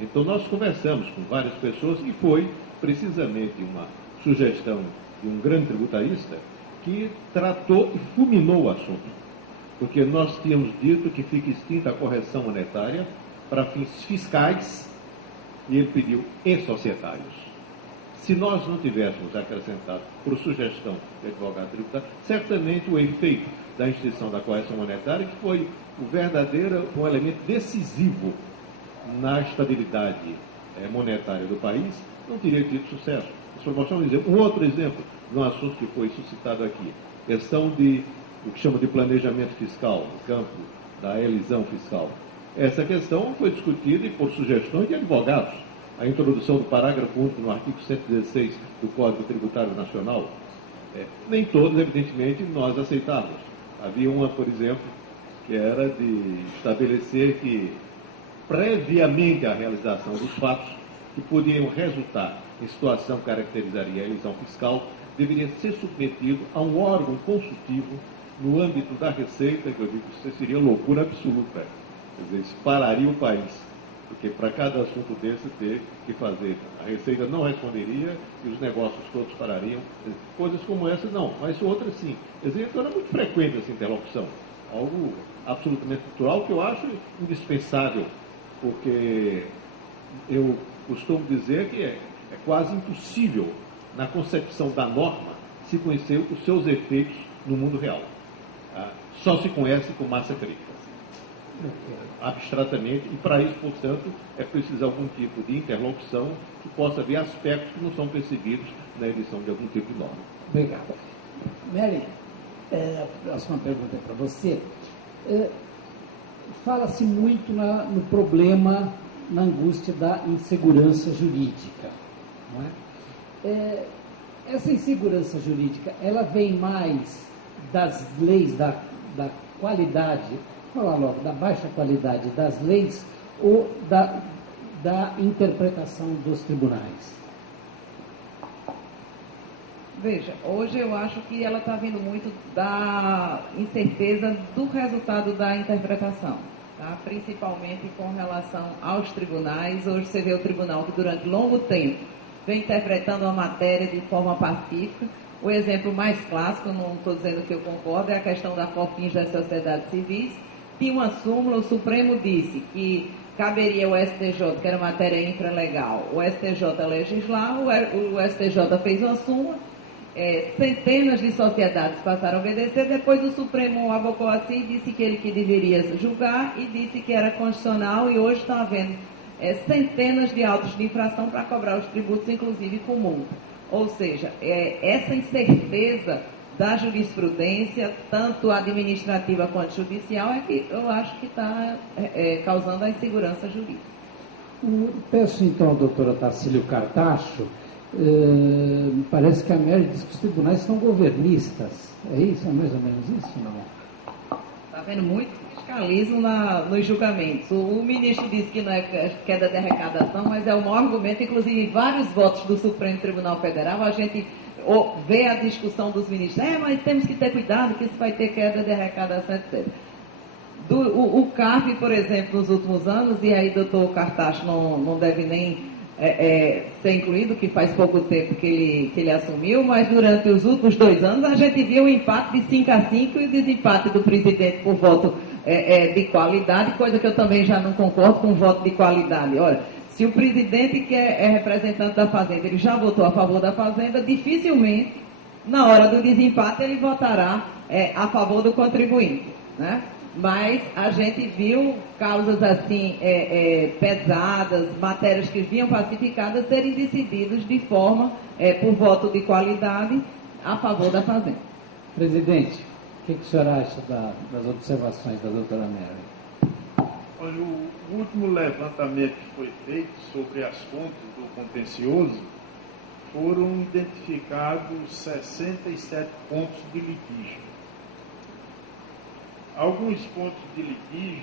Então, nós conversamos com várias pessoas e foi precisamente uma sugestão de um grande tributarista que tratou e fulminou o assunto. Porque nós tínhamos dito que fica extinta a correção monetária para fins fiscais e ele pediu e societários. Se nós não tivéssemos acrescentado, por sugestão do advogado tributário, certamente o efeito da instituição da correção monetária, que foi um elemento decisivo na estabilidade monetária do país, não teria tido sucesso. Um outro exemplo, num assunto que foi suscitado aqui, questão de o que chama de planejamento fiscal, no campo da elisão fiscal. Essa questão foi discutida e por sugestões de advogados. A introdução do parágrafo único no artigo 116 do Código Tributário Nacional, nem todos, evidentemente, nós aceitávamos. Havia uma, por exemplo, que era de estabelecer que, previamente à realização dos fatos que poderiam resultar em situação que caracterizaria a elisão fiscal, deveria ser submetido a um órgão consultivo no âmbito da Receita, que eu digo que isso seria loucura absoluta. Quer dizer, isso pararia o país. Porque para cada assunto desse ter que fazer, a Receita não responderia e os negócios todos parariam. Coisas como essa não, mas outras sim. Quer dizer, então era muito frequente essa interlocução. Algo absolutamente natural que eu acho indispensável, porque eu costumo dizer que é quase impossível, na concepção da norma, se conhecer os seus efeitos no mundo real. Só se conhece com massa crítica, abstratamente, e para isso, portanto, é preciso algum tipo de interlocução que possa ver aspectos que não são percebidos na edição de algum tipo de norma. Obrigado. Mary, a próxima pergunta é para você. Fala-se muito no problema, na angústia da insegurança jurídica, não é? Essa insegurança jurídica, ela vem mais das leis, da qualidade, falar logo, da baixa qualidade das leis ou da interpretação dos tribunais? Veja, hoje eu acho que ela está vindo muito da incerteza do resultado da interpretação, tá? Principalmente com relação aos tribunais. Hoje você vê o tribunal que durante longo tempo vem interpretando a matéria de forma pacífica. O exemplo mais clássico, não estou dizendo que eu concordo, é a questão da COFINS das sociedades civis. Tinha uma súmula, o Supremo disse que caberia ao STJ, que era matéria infralegal, o STJ legislar, o STJ fez uma súmula, centenas de sociedades passaram a obedecer, depois o Supremo abocou assim e disse que ele que deveria julgar e disse que era constitucional, e hoje está havendo centenas de autos de infração para cobrar os tributos, inclusive com multa. Ou seja, essa incerteza da jurisprudência, tanto administrativa quanto judicial, é que eu acho que está causando a insegurança jurídica. Peço então ao doutor Otacílio Cartacho, parece que a Mary diz que os tribunais são governistas. É isso? É mais ou menos isso? Não? Está havendo muito fiscalismo nos julgamentos. O ministro disse que não é queda de arrecadação, mas é o maior argumento, inclusive em vários votos do Supremo Tribunal Federal, a gente vê a discussão dos ministros, mas temos que ter cuidado que isso vai ter queda de arrecadação, etc. O CARF, por exemplo, nos últimos anos, e aí o doutor Cartacho não deve nem ser incluído, que faz pouco tempo que ele assumiu, mas durante os últimos 2 anos a gente viu o empate de 5-5 e o desempate do presidente por voto de qualidade, coisa que eu também já não concordo com voto de qualidade. Olha, se o presidente, que é representante da Fazenda, ele já votou a favor da Fazenda, dificilmente, na hora do desempate, ele votará a favor do contribuinte, né? Mas a gente viu causas assim pesadas, matérias que vinham pacificadas, serem decididas de forma, por voto de qualidade, a favor da Fazenda. Presidente, o que o senhor acha das observações da doutora Mary? Olha, o último levantamento que foi feito sobre as fontes do contencioso, foram identificados 67 pontos de litígio. Alguns pontos de litígio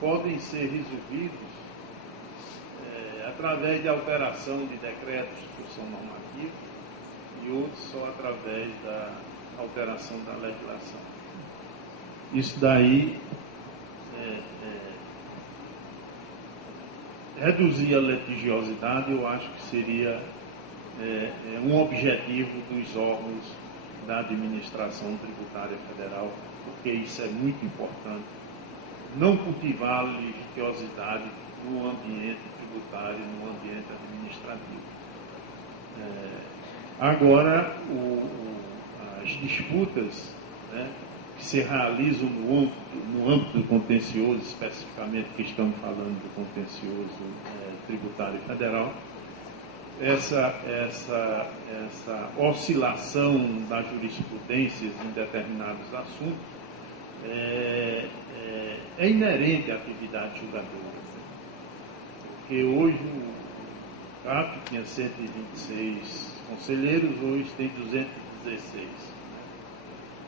podem ser resolvidos através de alteração de decretos que são normativos e outros só através da alteração da legislação. Isso daí reduzir a litigiosidade, eu acho que seria um objetivo dos órgãos da administração tributária federal, porque isso é muito importante. Não cultivar a litigiosidade no ambiente tributário, no ambiente administrativo. Agora, as disputas, né, que se realizam no âmbito do contencioso, especificamente que estamos falando do contencioso tributário federal, essa oscilação das jurisprudências em determinados assuntos é inerente à atividade julgadora. Porque hoje o CAP tinha 126 conselheiros, hoje tem 216.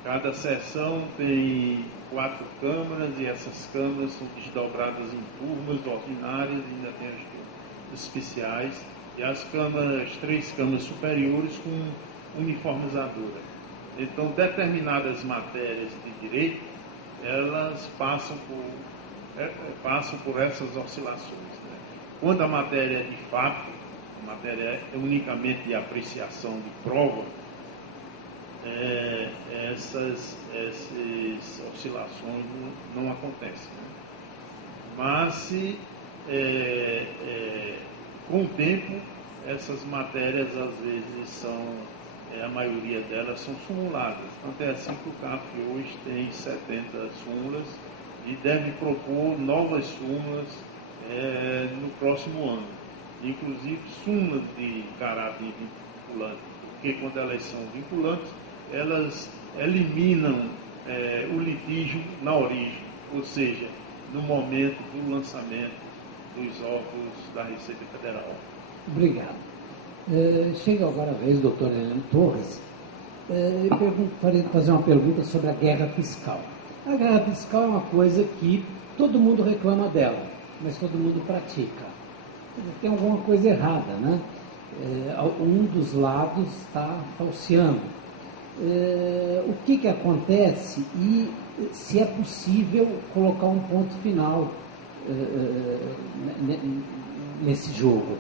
Cada sessão tem 4 câmaras e essas câmaras são desdobradas em turmas ordinárias e ainda tem as especiais. E as 3 câmaras superiores com uniformizadora. Então, determinadas matérias de direito, elas passam por essas oscilações, né? Quando a matéria é de fato, a matéria é unicamente de apreciação de prova, essas oscilações não acontecem, né? Mas com o tempo, essas matérias às vezes são, a maioria delas são simuladas. Tanto é assim que o CAF hoje tem 70 súmulas e deve propor novas súmulas no próximo ano. Inclusive súmulas de caráter vinculante, porque quando elas são vinculantes, elas eliminam o litígio na origem, ou seja, no momento do lançamento dos órgãos da Receita Federal. Obrigado. Chega agora a vez, doutor Heleno Torres, fazer uma pergunta sobre a guerra fiscal. A guerra fiscal é uma coisa que todo mundo reclama dela, mas todo mundo pratica. Tem alguma coisa errada, né? Um dos lados está falseando. O que acontece e se é possível colocar um ponto final nesse jogo?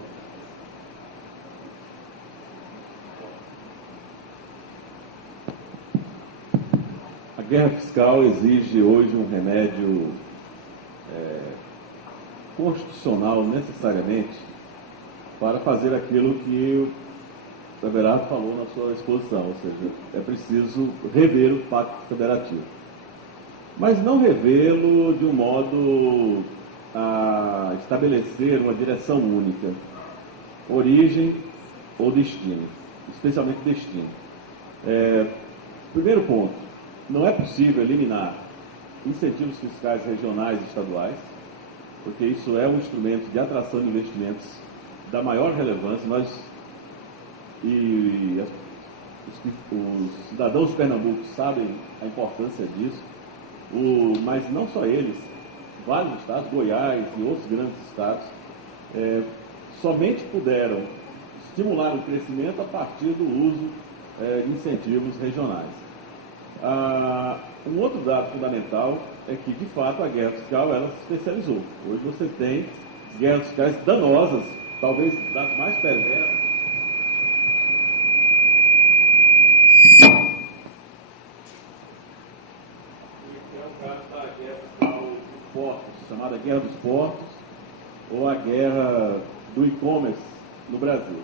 A guerra fiscal exige hoje um remédio constitucional necessariamente para fazer aquilo que o Everardo falou na sua exposição, ou seja, é preciso rever o Pacto Federativo. Mas não revê-lo de um modo a estabelecer uma direção única, origem ou destino, especialmente destino. Primeiro ponto, não é possível eliminar incentivos fiscais regionais e estaduais, porque isso é um instrumento de atração de investimentos da maior relevância. Os cidadãos de Pernambuco sabem a importância disso, mas não só eles, vários estados, Goiás e outros grandes estados, somente puderam estimular o crescimento a partir do uso de incentivos regionais. Um outro dado fundamental é que, de fato, a guerra fiscal ela se especializou. Hoje você tem guerras fiscais danosas, talvez das mais perversas. É o caso da guerra fiscal dos portos, chamada Guerra dos Portos, ou a guerra do e-commerce no Brasil.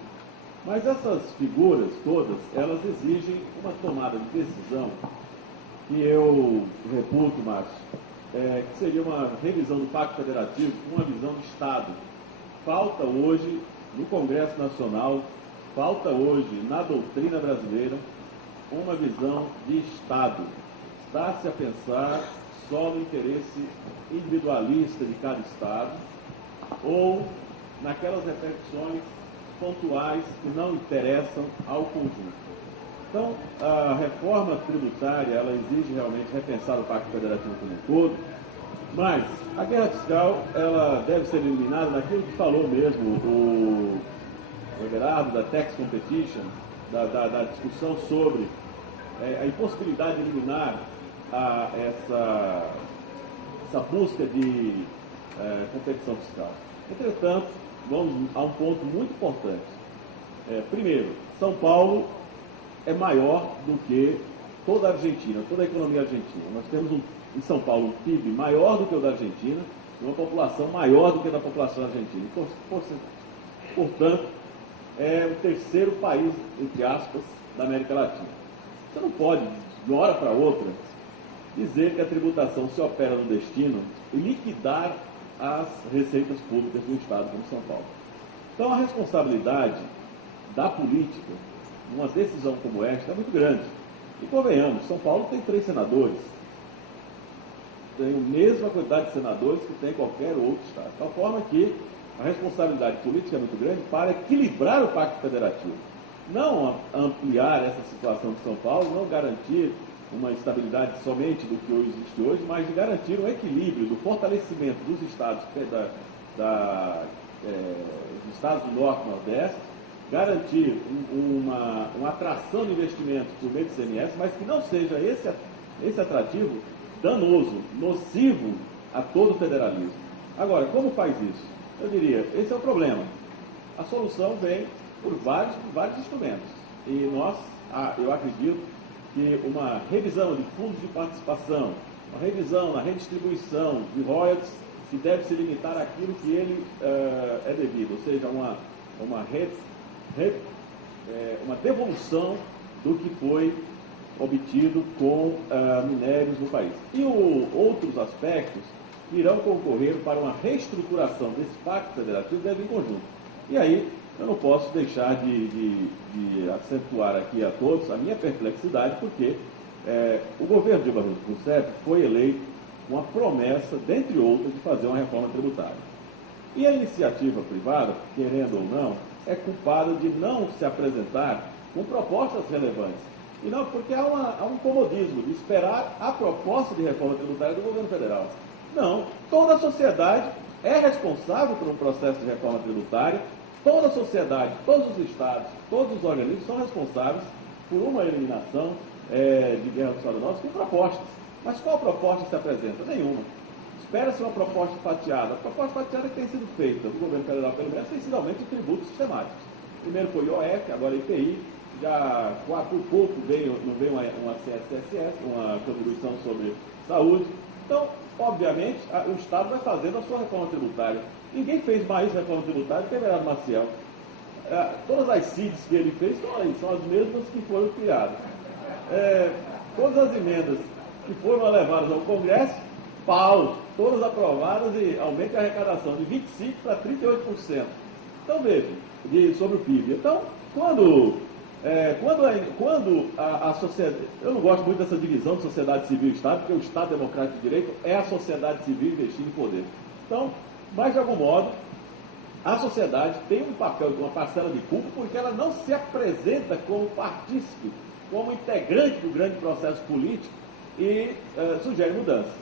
Mas essas figuras todas, elas exigem uma tomada de decisão que eu reputo, Márcio, que seria uma revisão do Pacto Federativo com uma visão de Estado. Falta hoje no Congresso Nacional, falta hoje na doutrina brasileira uma visão de Estado. Está-se a pensar só no interesse individualista de cada Estado ou naquelas repercussões pontuais que não interessam ao conjunto. Então, a reforma tributária, ela exige realmente repensar o Pacto Federativo como um todo, mas a guerra fiscal, ela deve ser eliminada naquilo que falou mesmo o Everardo, da tax competition, da discussão sobre a impossibilidade de eliminar essa busca de competição fiscal. Entretanto, vamos a um ponto muito importante. Primeiro, São Paulo é maior do que toda a Argentina, toda a economia argentina. Nós temos em São Paulo um PIB maior do que o da Argentina e uma população maior do que a da população argentina. Portanto, é o terceiro país, entre aspas, da América Latina. Você não pode, de uma hora para outra, dizer que a tributação se opera no destino e liquidar as receitas públicas do Estado como São Paulo. Então, a responsabilidade da política numa decisão como esta é muito grande. E convenhamos, São Paulo tem 3 senadores. Tem a mesma quantidade de senadores que tem qualquer outro Estado. De tal forma que a responsabilidade política é muito grande para equilibrar o Pacto Federativo. Não ampliar essa situação de São Paulo, não garantir uma estabilidade somente do que hoje existe hoje, mas de garantir um equilíbrio do fortalecimento dos estados, dos estados do Norte e Nordeste, garantir uma atração de investimentos por meio do ICMS, mas que não seja esse atrativo danoso, nocivo a todo o federalismo. Agora, como faz isso? Eu diria, esse é o problema. A solução vem por vários instrumentos. E eu acredito que uma revisão de fundos de participação, uma revisão na redistribuição de royalties, que deve se limitar àquilo que ele é devido, ou seja, uma devolução do que foi obtido com minérios no país. E outros aspectos irão concorrer para uma reestruturação desse pacto federativo deve em conjunto. E aí eu não posso deixar de acentuar aqui a todos a minha perplexidade, porque o governo de Dilma Rousseff foi eleito com a promessa, dentre outras, de fazer uma reforma tributária. E a iniciativa privada, querendo ou não, é culpada de não se apresentar com propostas relevantes. E não, porque há um comodismo de esperar a proposta de reforma tributária do governo federal. Não, toda a sociedade é responsável por um processo de reforma tributária, toda a sociedade, todos os estados, todos os organismos são responsáveis por uma eliminação de guerra do Estado Nosso com propostas. Mas qual proposta se apresenta? Nenhuma. Espera-se uma proposta fatiada. A proposta fatiada que tem sido feita do governo federal, pelo menos, tem sido aumento de tributos sistemáticos. Primeiro foi IOF, agora IPI, já por pouco não veio uma CSSS, uma contribuição sobre saúde. Então, obviamente, o Estado vai fazendo a sua reforma tributária. Ninguém fez mais reforma tributária do que o Everardo Maciel. Todas as CIDs que ele fez são as mesmas que foram criadas. Todas as emendas que foram levadas ao Congresso, todas aprovadas e aumenta a arrecadação de 25% para 38%. Então, veja, sobre o PIB. Então, quando a sociedade... Eu não gosto muito dessa divisão de sociedade civil e Estado, porque o Estado Democrático de Direito é a sociedade civil investindo em poder. Então, mas de algum modo, a sociedade tem um papel, uma parcela de culpa, porque ela não se apresenta como partícipe, como integrante do grande processo político e sugere mudanças.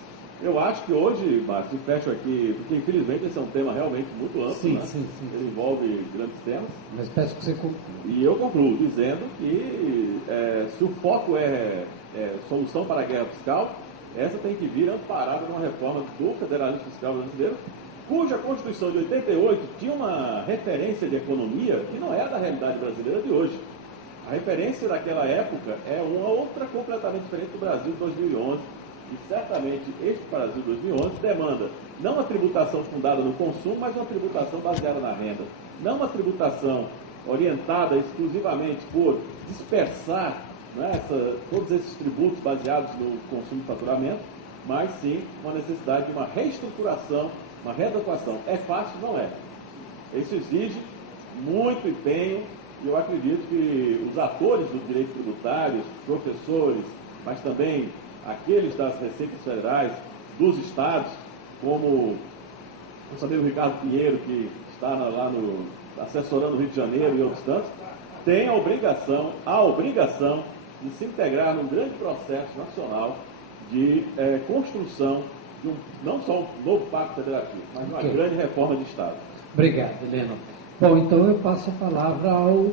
Eu acho que hoje, Marcos, fecho aqui, porque infelizmente esse é um tema realmente muito amplo, sim, né? Sim. Ele envolve grandes temas. Mas peço que você conclua. E eu concluo dizendo que se o foco é solução para a guerra fiscal, essa tem que vir amparada numa reforma do federalismo fiscal brasileiro, cuja Constituição de 88 tinha uma referência de economia que não é da realidade brasileira de hoje. A referência daquela época é uma outra completamente diferente do Brasil de 2011. E certamente este Brasil de 2011 demanda não uma tributação fundada no consumo, mas uma tributação baseada na renda. Não uma tributação orientada exclusivamente por dispersar, né, todos esses tributos baseados no consumo e faturamento, mas sim uma necessidade de uma reestruturação, uma readequação. É fácil? Não é. Isso exige muito empenho. E eu acredito que os atores do direito tributário, professores, mas também aqueles das receitas federais, dos estados, como o saber o Ricardo Pinheiro, que está lá assessorando o Rio de Janeiro e outros tantos, têm a obrigação de se integrar num grande processo nacional de construção de não só um novo pacto federativo, mas uma grande reforma de Estado. Obrigado, Heleno. Bom, então eu passo a palavra ao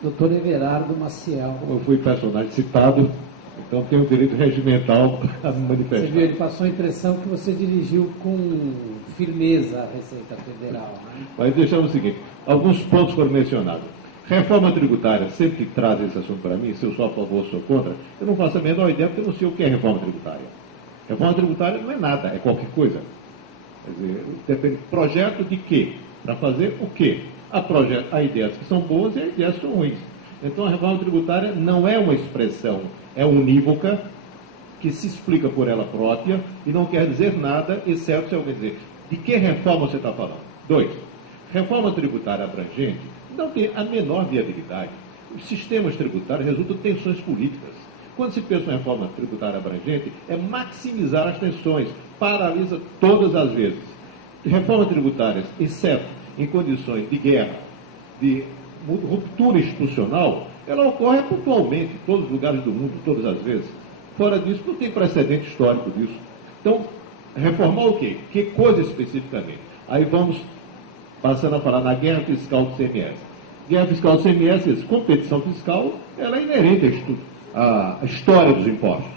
Dr. Everardo Maciel. Eu fui personagem citado, então tenho o direito regimental a me manifestar. Você viu, ele passou a impressão que você dirigiu com firmeza a Receita Federal. Né? Mas deixamos o seguinte, alguns pontos foram mencionados. Reforma tributária, sempre que traz esse assunto para mim, se eu sou a favor ou sou contra, eu não faço a menor ideia, porque eu não sei o que é reforma tributária. Reforma tributária não é nada, é qualquer coisa. Quer dizer, depende do projeto de quê? Para fazer o quê? Há ideias que são boas e há ideias que são ruins. Então, a reforma tributária não é uma expressão, é unívoca, que se explica por ela própria e não quer dizer nada, exceto se alguém dizer de que reforma você está falando. 2. Reforma tributária abrangente não tem a menor viabilidade. Os sistemas tributários resultam de tensões políticas. Quando se pensa em reforma tributária abrangente, é maximizar as tensões, paralisa todas as vezes. Reformas tributárias, exceto em condições de guerra, de ruptura institucional, ela ocorre pontualmente em todos os lugares do mundo, todas as vezes. Fora disso, não tem precedente histórico disso. Então, reformar o quê? Que coisa especificamente? Aí vamos passando a falar na guerra fiscal do CMS. Guerra fiscal do CMS, competição fiscal, ela é inerente à história dos impostos.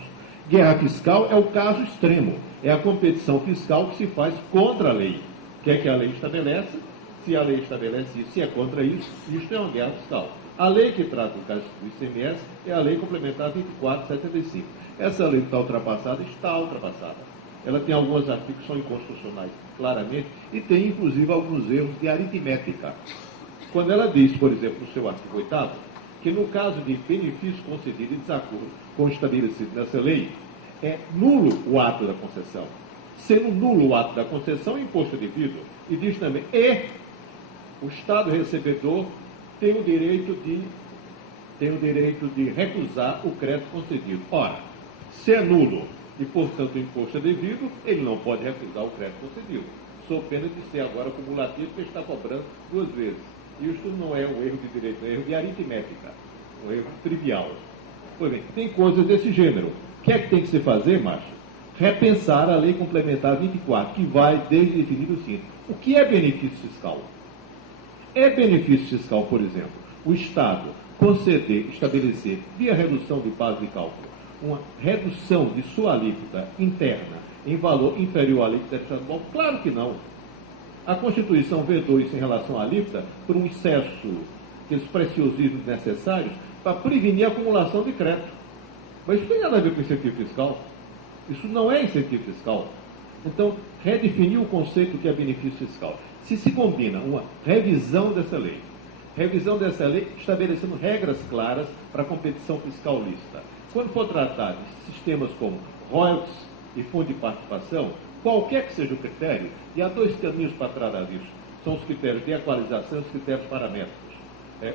Guerra fiscal é o caso extremo, é a competição fiscal que se faz contra a lei. O que é que a lei estabelece? Se a lei estabelece isso, se é contra isso, isso é uma guerra fiscal. A lei que trata o caso do ICMS é a Lei Complementar 2475. Essa lei está ultrapassada? Está ultrapassada. Ela tem alguns artigos que são inconstitucionais, claramente, e tem, inclusive, alguns erros de aritmética. Quando ela diz, por exemplo, no seu artigo 8º, que no caso de benefício concedido em desacordo com o estabelecido nessa lei, é nulo o ato da concessão. Sendo nulo o ato da concessão, imposto devido. E diz também, o Estado recebedor tem o direito de recusar o crédito concedido. Ora, se é nulo e, portanto, o imposto é devido, ele não pode recusar o crédito concedido. Sou pena de ser agora cumulativo, porque está cobrando 2 vezes. Isso não é um erro de direito, é um erro de aritmética, um erro trivial. Pois bem, tem coisas desse gênero. O que é que tem que se fazer, Márcio? Repensar a Lei Complementar 24, que vai desde definir o seguinte: o que é benefício fiscal? É benefício fiscal, por exemplo, o Estado conceder, estabelecer, via redução de base de cálculo, uma redução de sua alíquota interna em valor inferior à alíquota estadual? Claro que não. A Constituição vedou isso em relação à alíquota por um excesso, aqueles preciosismos necessários para prevenir a acumulação de crédito. Mas isso não tem nada a ver com incentivo fiscal. Isso não é incentivo fiscal. Então, redefinir o conceito que é benefício fiscal. Se combina uma revisão dessa lei estabelecendo regras claras para a competição fiscal lícita. Quando for tratar de sistemas como royalties e fundo de participação, qualquer que seja o critério, e há 2 caminhos para tratar disso. São os critérios de equalização e os critérios paramétricos.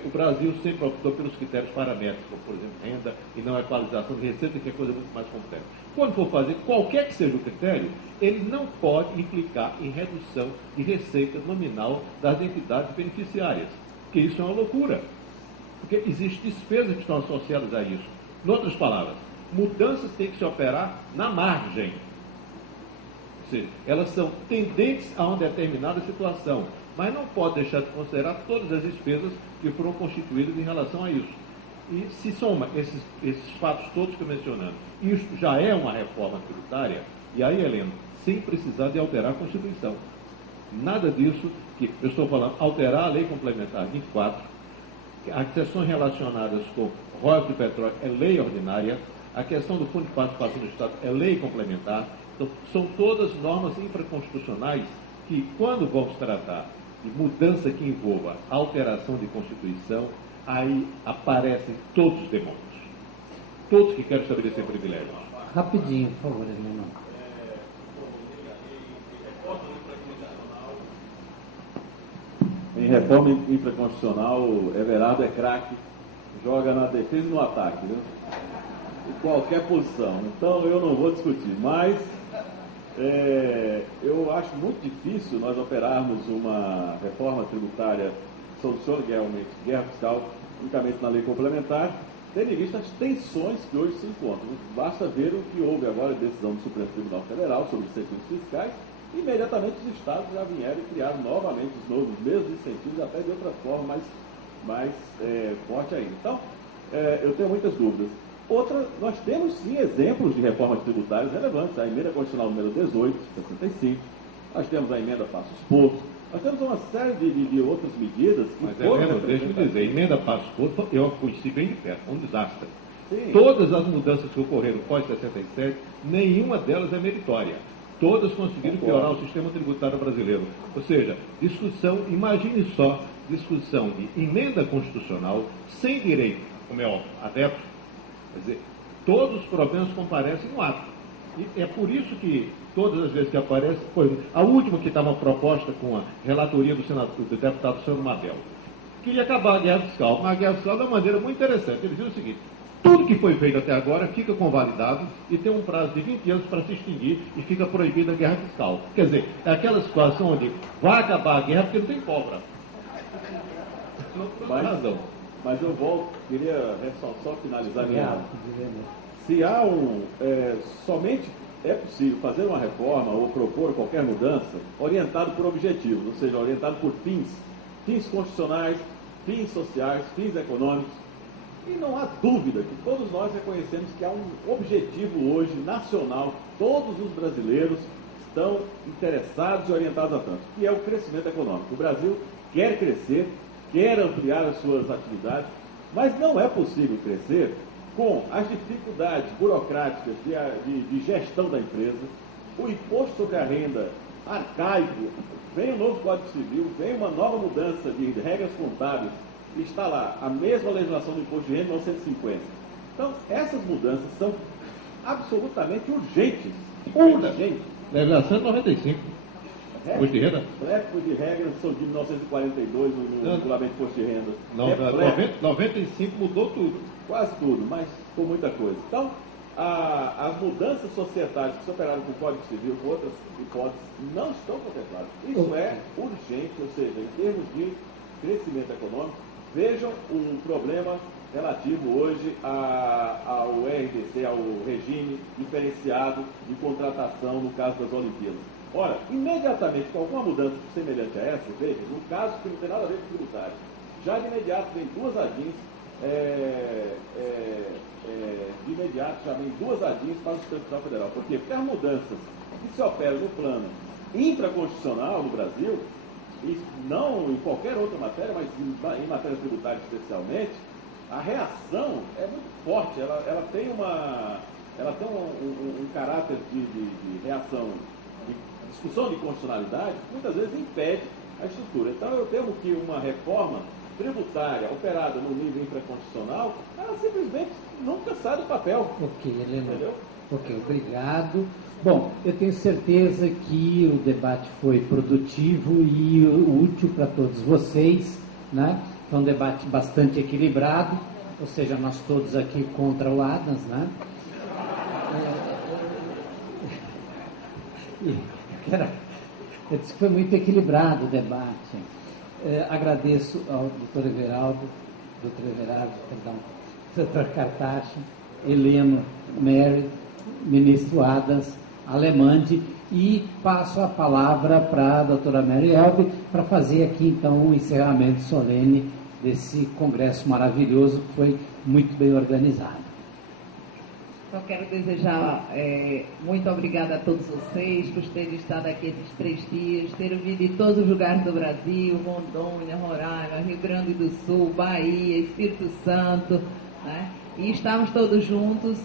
O Brasil sempre optou pelos critérios paramétricos, como, por exemplo, renda e não equalização de receita, que é coisa muito mais complexa. Quando for fazer qualquer que seja o critério, ele não pode implicar em redução de receita nominal das entidades beneficiárias, porque isso é uma loucura. Porque existem despesas que estão associadas a isso. Em outras palavras, mudanças têm que se operar na margem. Ou seja, elas são tendentes a uma determinada situação, mas não pode deixar de considerar todas as despesas que foram constituídas em relação a isso. E se soma esses fatos todos que eu mencionando, isso já é uma reforma tributária, e aí, Helena, sem precisar de alterar a Constituição. Nada disso que eu estou falando, alterar a Lei Complementar 24, as questões relacionadas com royalties de petróleo é lei ordinária, a questão do Fundo de Participação do Estado é lei complementar. Então, são todas normas infraconstitucionais que, quando vão se tratar de mudança que envolva alteração de Constituição, aí aparecem todos os demônios. Todos que querem estabelecer privilégios. Rapidinho, por favor, Helena. Em reforma infraconstitucional, Everardo é craque, joga na defesa e no ataque, viu? Em qualquer posição. Então eu não vou discutir, mas eu acho muito difícil nós operarmos uma reforma tributária que solucione guerra fiscal unicamente na lei complementar, tendo em vista as tensões que hoje se encontram. Basta ver o que houve agora, a decisão do Supremo Tribunal Federal sobre os incentivos fiscais. Imediatamente os estados já vieram e criaram novamente os mesmos incentivos, até de outra forma mais forte ainda. Então, eu tenho muitas dúvidas. Outra, nós temos sim exemplos de reformas tributárias relevantes. A emenda constitucional número 18, 65, nós temos a emenda Passos Porto, nós temos uma série de outras medidas que Mas foram... deixa-me dizer, a emenda Passos Porto, eu a conheci bem de perto, um desastre. Sim. Todas as mudanças que ocorreram pós-67, nenhuma delas é meritória. Todas conseguiram piorar o sistema tributário brasileiro. Ou seja, discussão, imagine só, discussão de emenda constitucional sem direito, como é óbvio, a veto. Quer dizer, todos os problemas comparecem no ato. E é por isso que todas as vezes que aparece, a última que estava proposta com a relatoria do deputado Sandro Mabel, queria acabar a guerra fiscal, mas a guerra fiscal de uma maneira muito interessante. Ele dizia o seguinte: tudo que foi feito até agora fica convalidado e tem um prazo de 20 anos para se extinguir e fica proibida a guerra fiscal. Quer dizer, é aquela situação onde vai acabar a guerra porque não tem pólvora. Não tem razão. Mas eu queria só finalizar minha... Se há somente é possível fazer uma reforma ou propor qualquer mudança orientado por objetivos, ou seja, orientado por fins constitucionais, fins sociais, fins econômicos. E não há dúvida que todos nós reconhecemos que há um objetivo hoje nacional, todos os brasileiros estão interessados e orientados a tanto, que é o crescimento econômico. O Brasil quer crescer, quer ampliar as suas atividades, mas não é possível crescer com as dificuldades burocráticas de gestão da empresa, o imposto sobre a renda arcaico, vem o novo Código Civil, vem uma nova mudança de regras contábeis, e está lá a mesma legislação do imposto de renda de 1950. Então, essas mudanças são absolutamente urgentes. Urgentes. Legislação de 95. Imposto de renda? Pré-imposto de regras são de 1942 no regulamento de imposto de renda. 95 mudou tudo. Quase tudo, mas com muita coisa. Então, as mudanças societárias que se operaram com o Código Civil, com outras hipóteses, não estão contempladas. Isso é urgente, ou seja, em termos de crescimento econômico, vejam um problema relativo hoje ao RDC, ao regime diferenciado de contratação no caso das Olimpíadas. Ora, imediatamente, com alguma mudança semelhante a essa, veja, no caso que não tem nada a ver com tributário, já de imediato vem duas ADIs, para o Supremo Tribunal Federal. Por quê? Porque as mudanças que se operam no plano intraconstitucional no Brasil, e não em qualquer outra matéria, mas em matéria tributária especialmente, a reação é muito forte, ela tem um caráter de reação, de discussão de constitucionalidade, que muitas vezes impede a estrutura. Então eu temo que uma reforma tributária operada no nível infraconstitucional, ela simplesmente nunca sai do papel. Ok, Helena. Entendeu? Ok, obrigado. Bom, eu tenho certeza que o debate foi produtivo e útil para todos vocês, né? Foi um debate bastante equilibrado, ou seja, nós todos aqui contra o Adams, né? Eu disse que foi muito equilibrado o debate. Agradeço ao doutor Everardo, doutor Cartacho, Heleno Mary, ministro Adams, Alemande, e passo a palavra para a doutora Mary Elbe para fazer aqui então um encerramento solene desse congresso maravilhoso que foi muito bem organizado. Só quero desejar muito obrigada a todos vocês por terem estado aqui esses 3 dias, terem vindo de todos os lugares do Brasil, Rondônia, Roraima, Rio Grande do Sul, Bahia, Espírito Santo, né? E estamos todos juntos.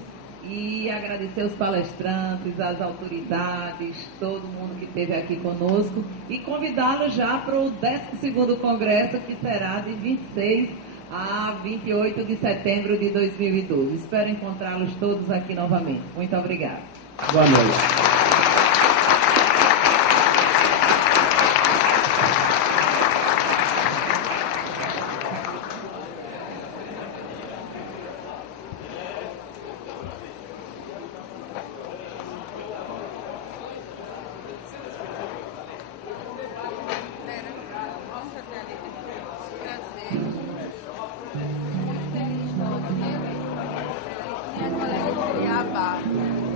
E agradecer aos palestrantes, às autoridades, todo mundo que esteve aqui conosco e convidá-los já para o 12º Congresso, que será de 26 a 28 de setembro de 2012. Espero encontrá-los todos aqui novamente. Muito obrigada. Boa noite.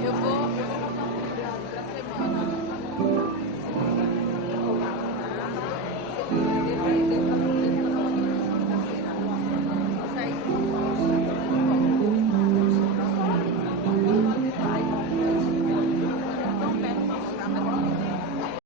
Eu vou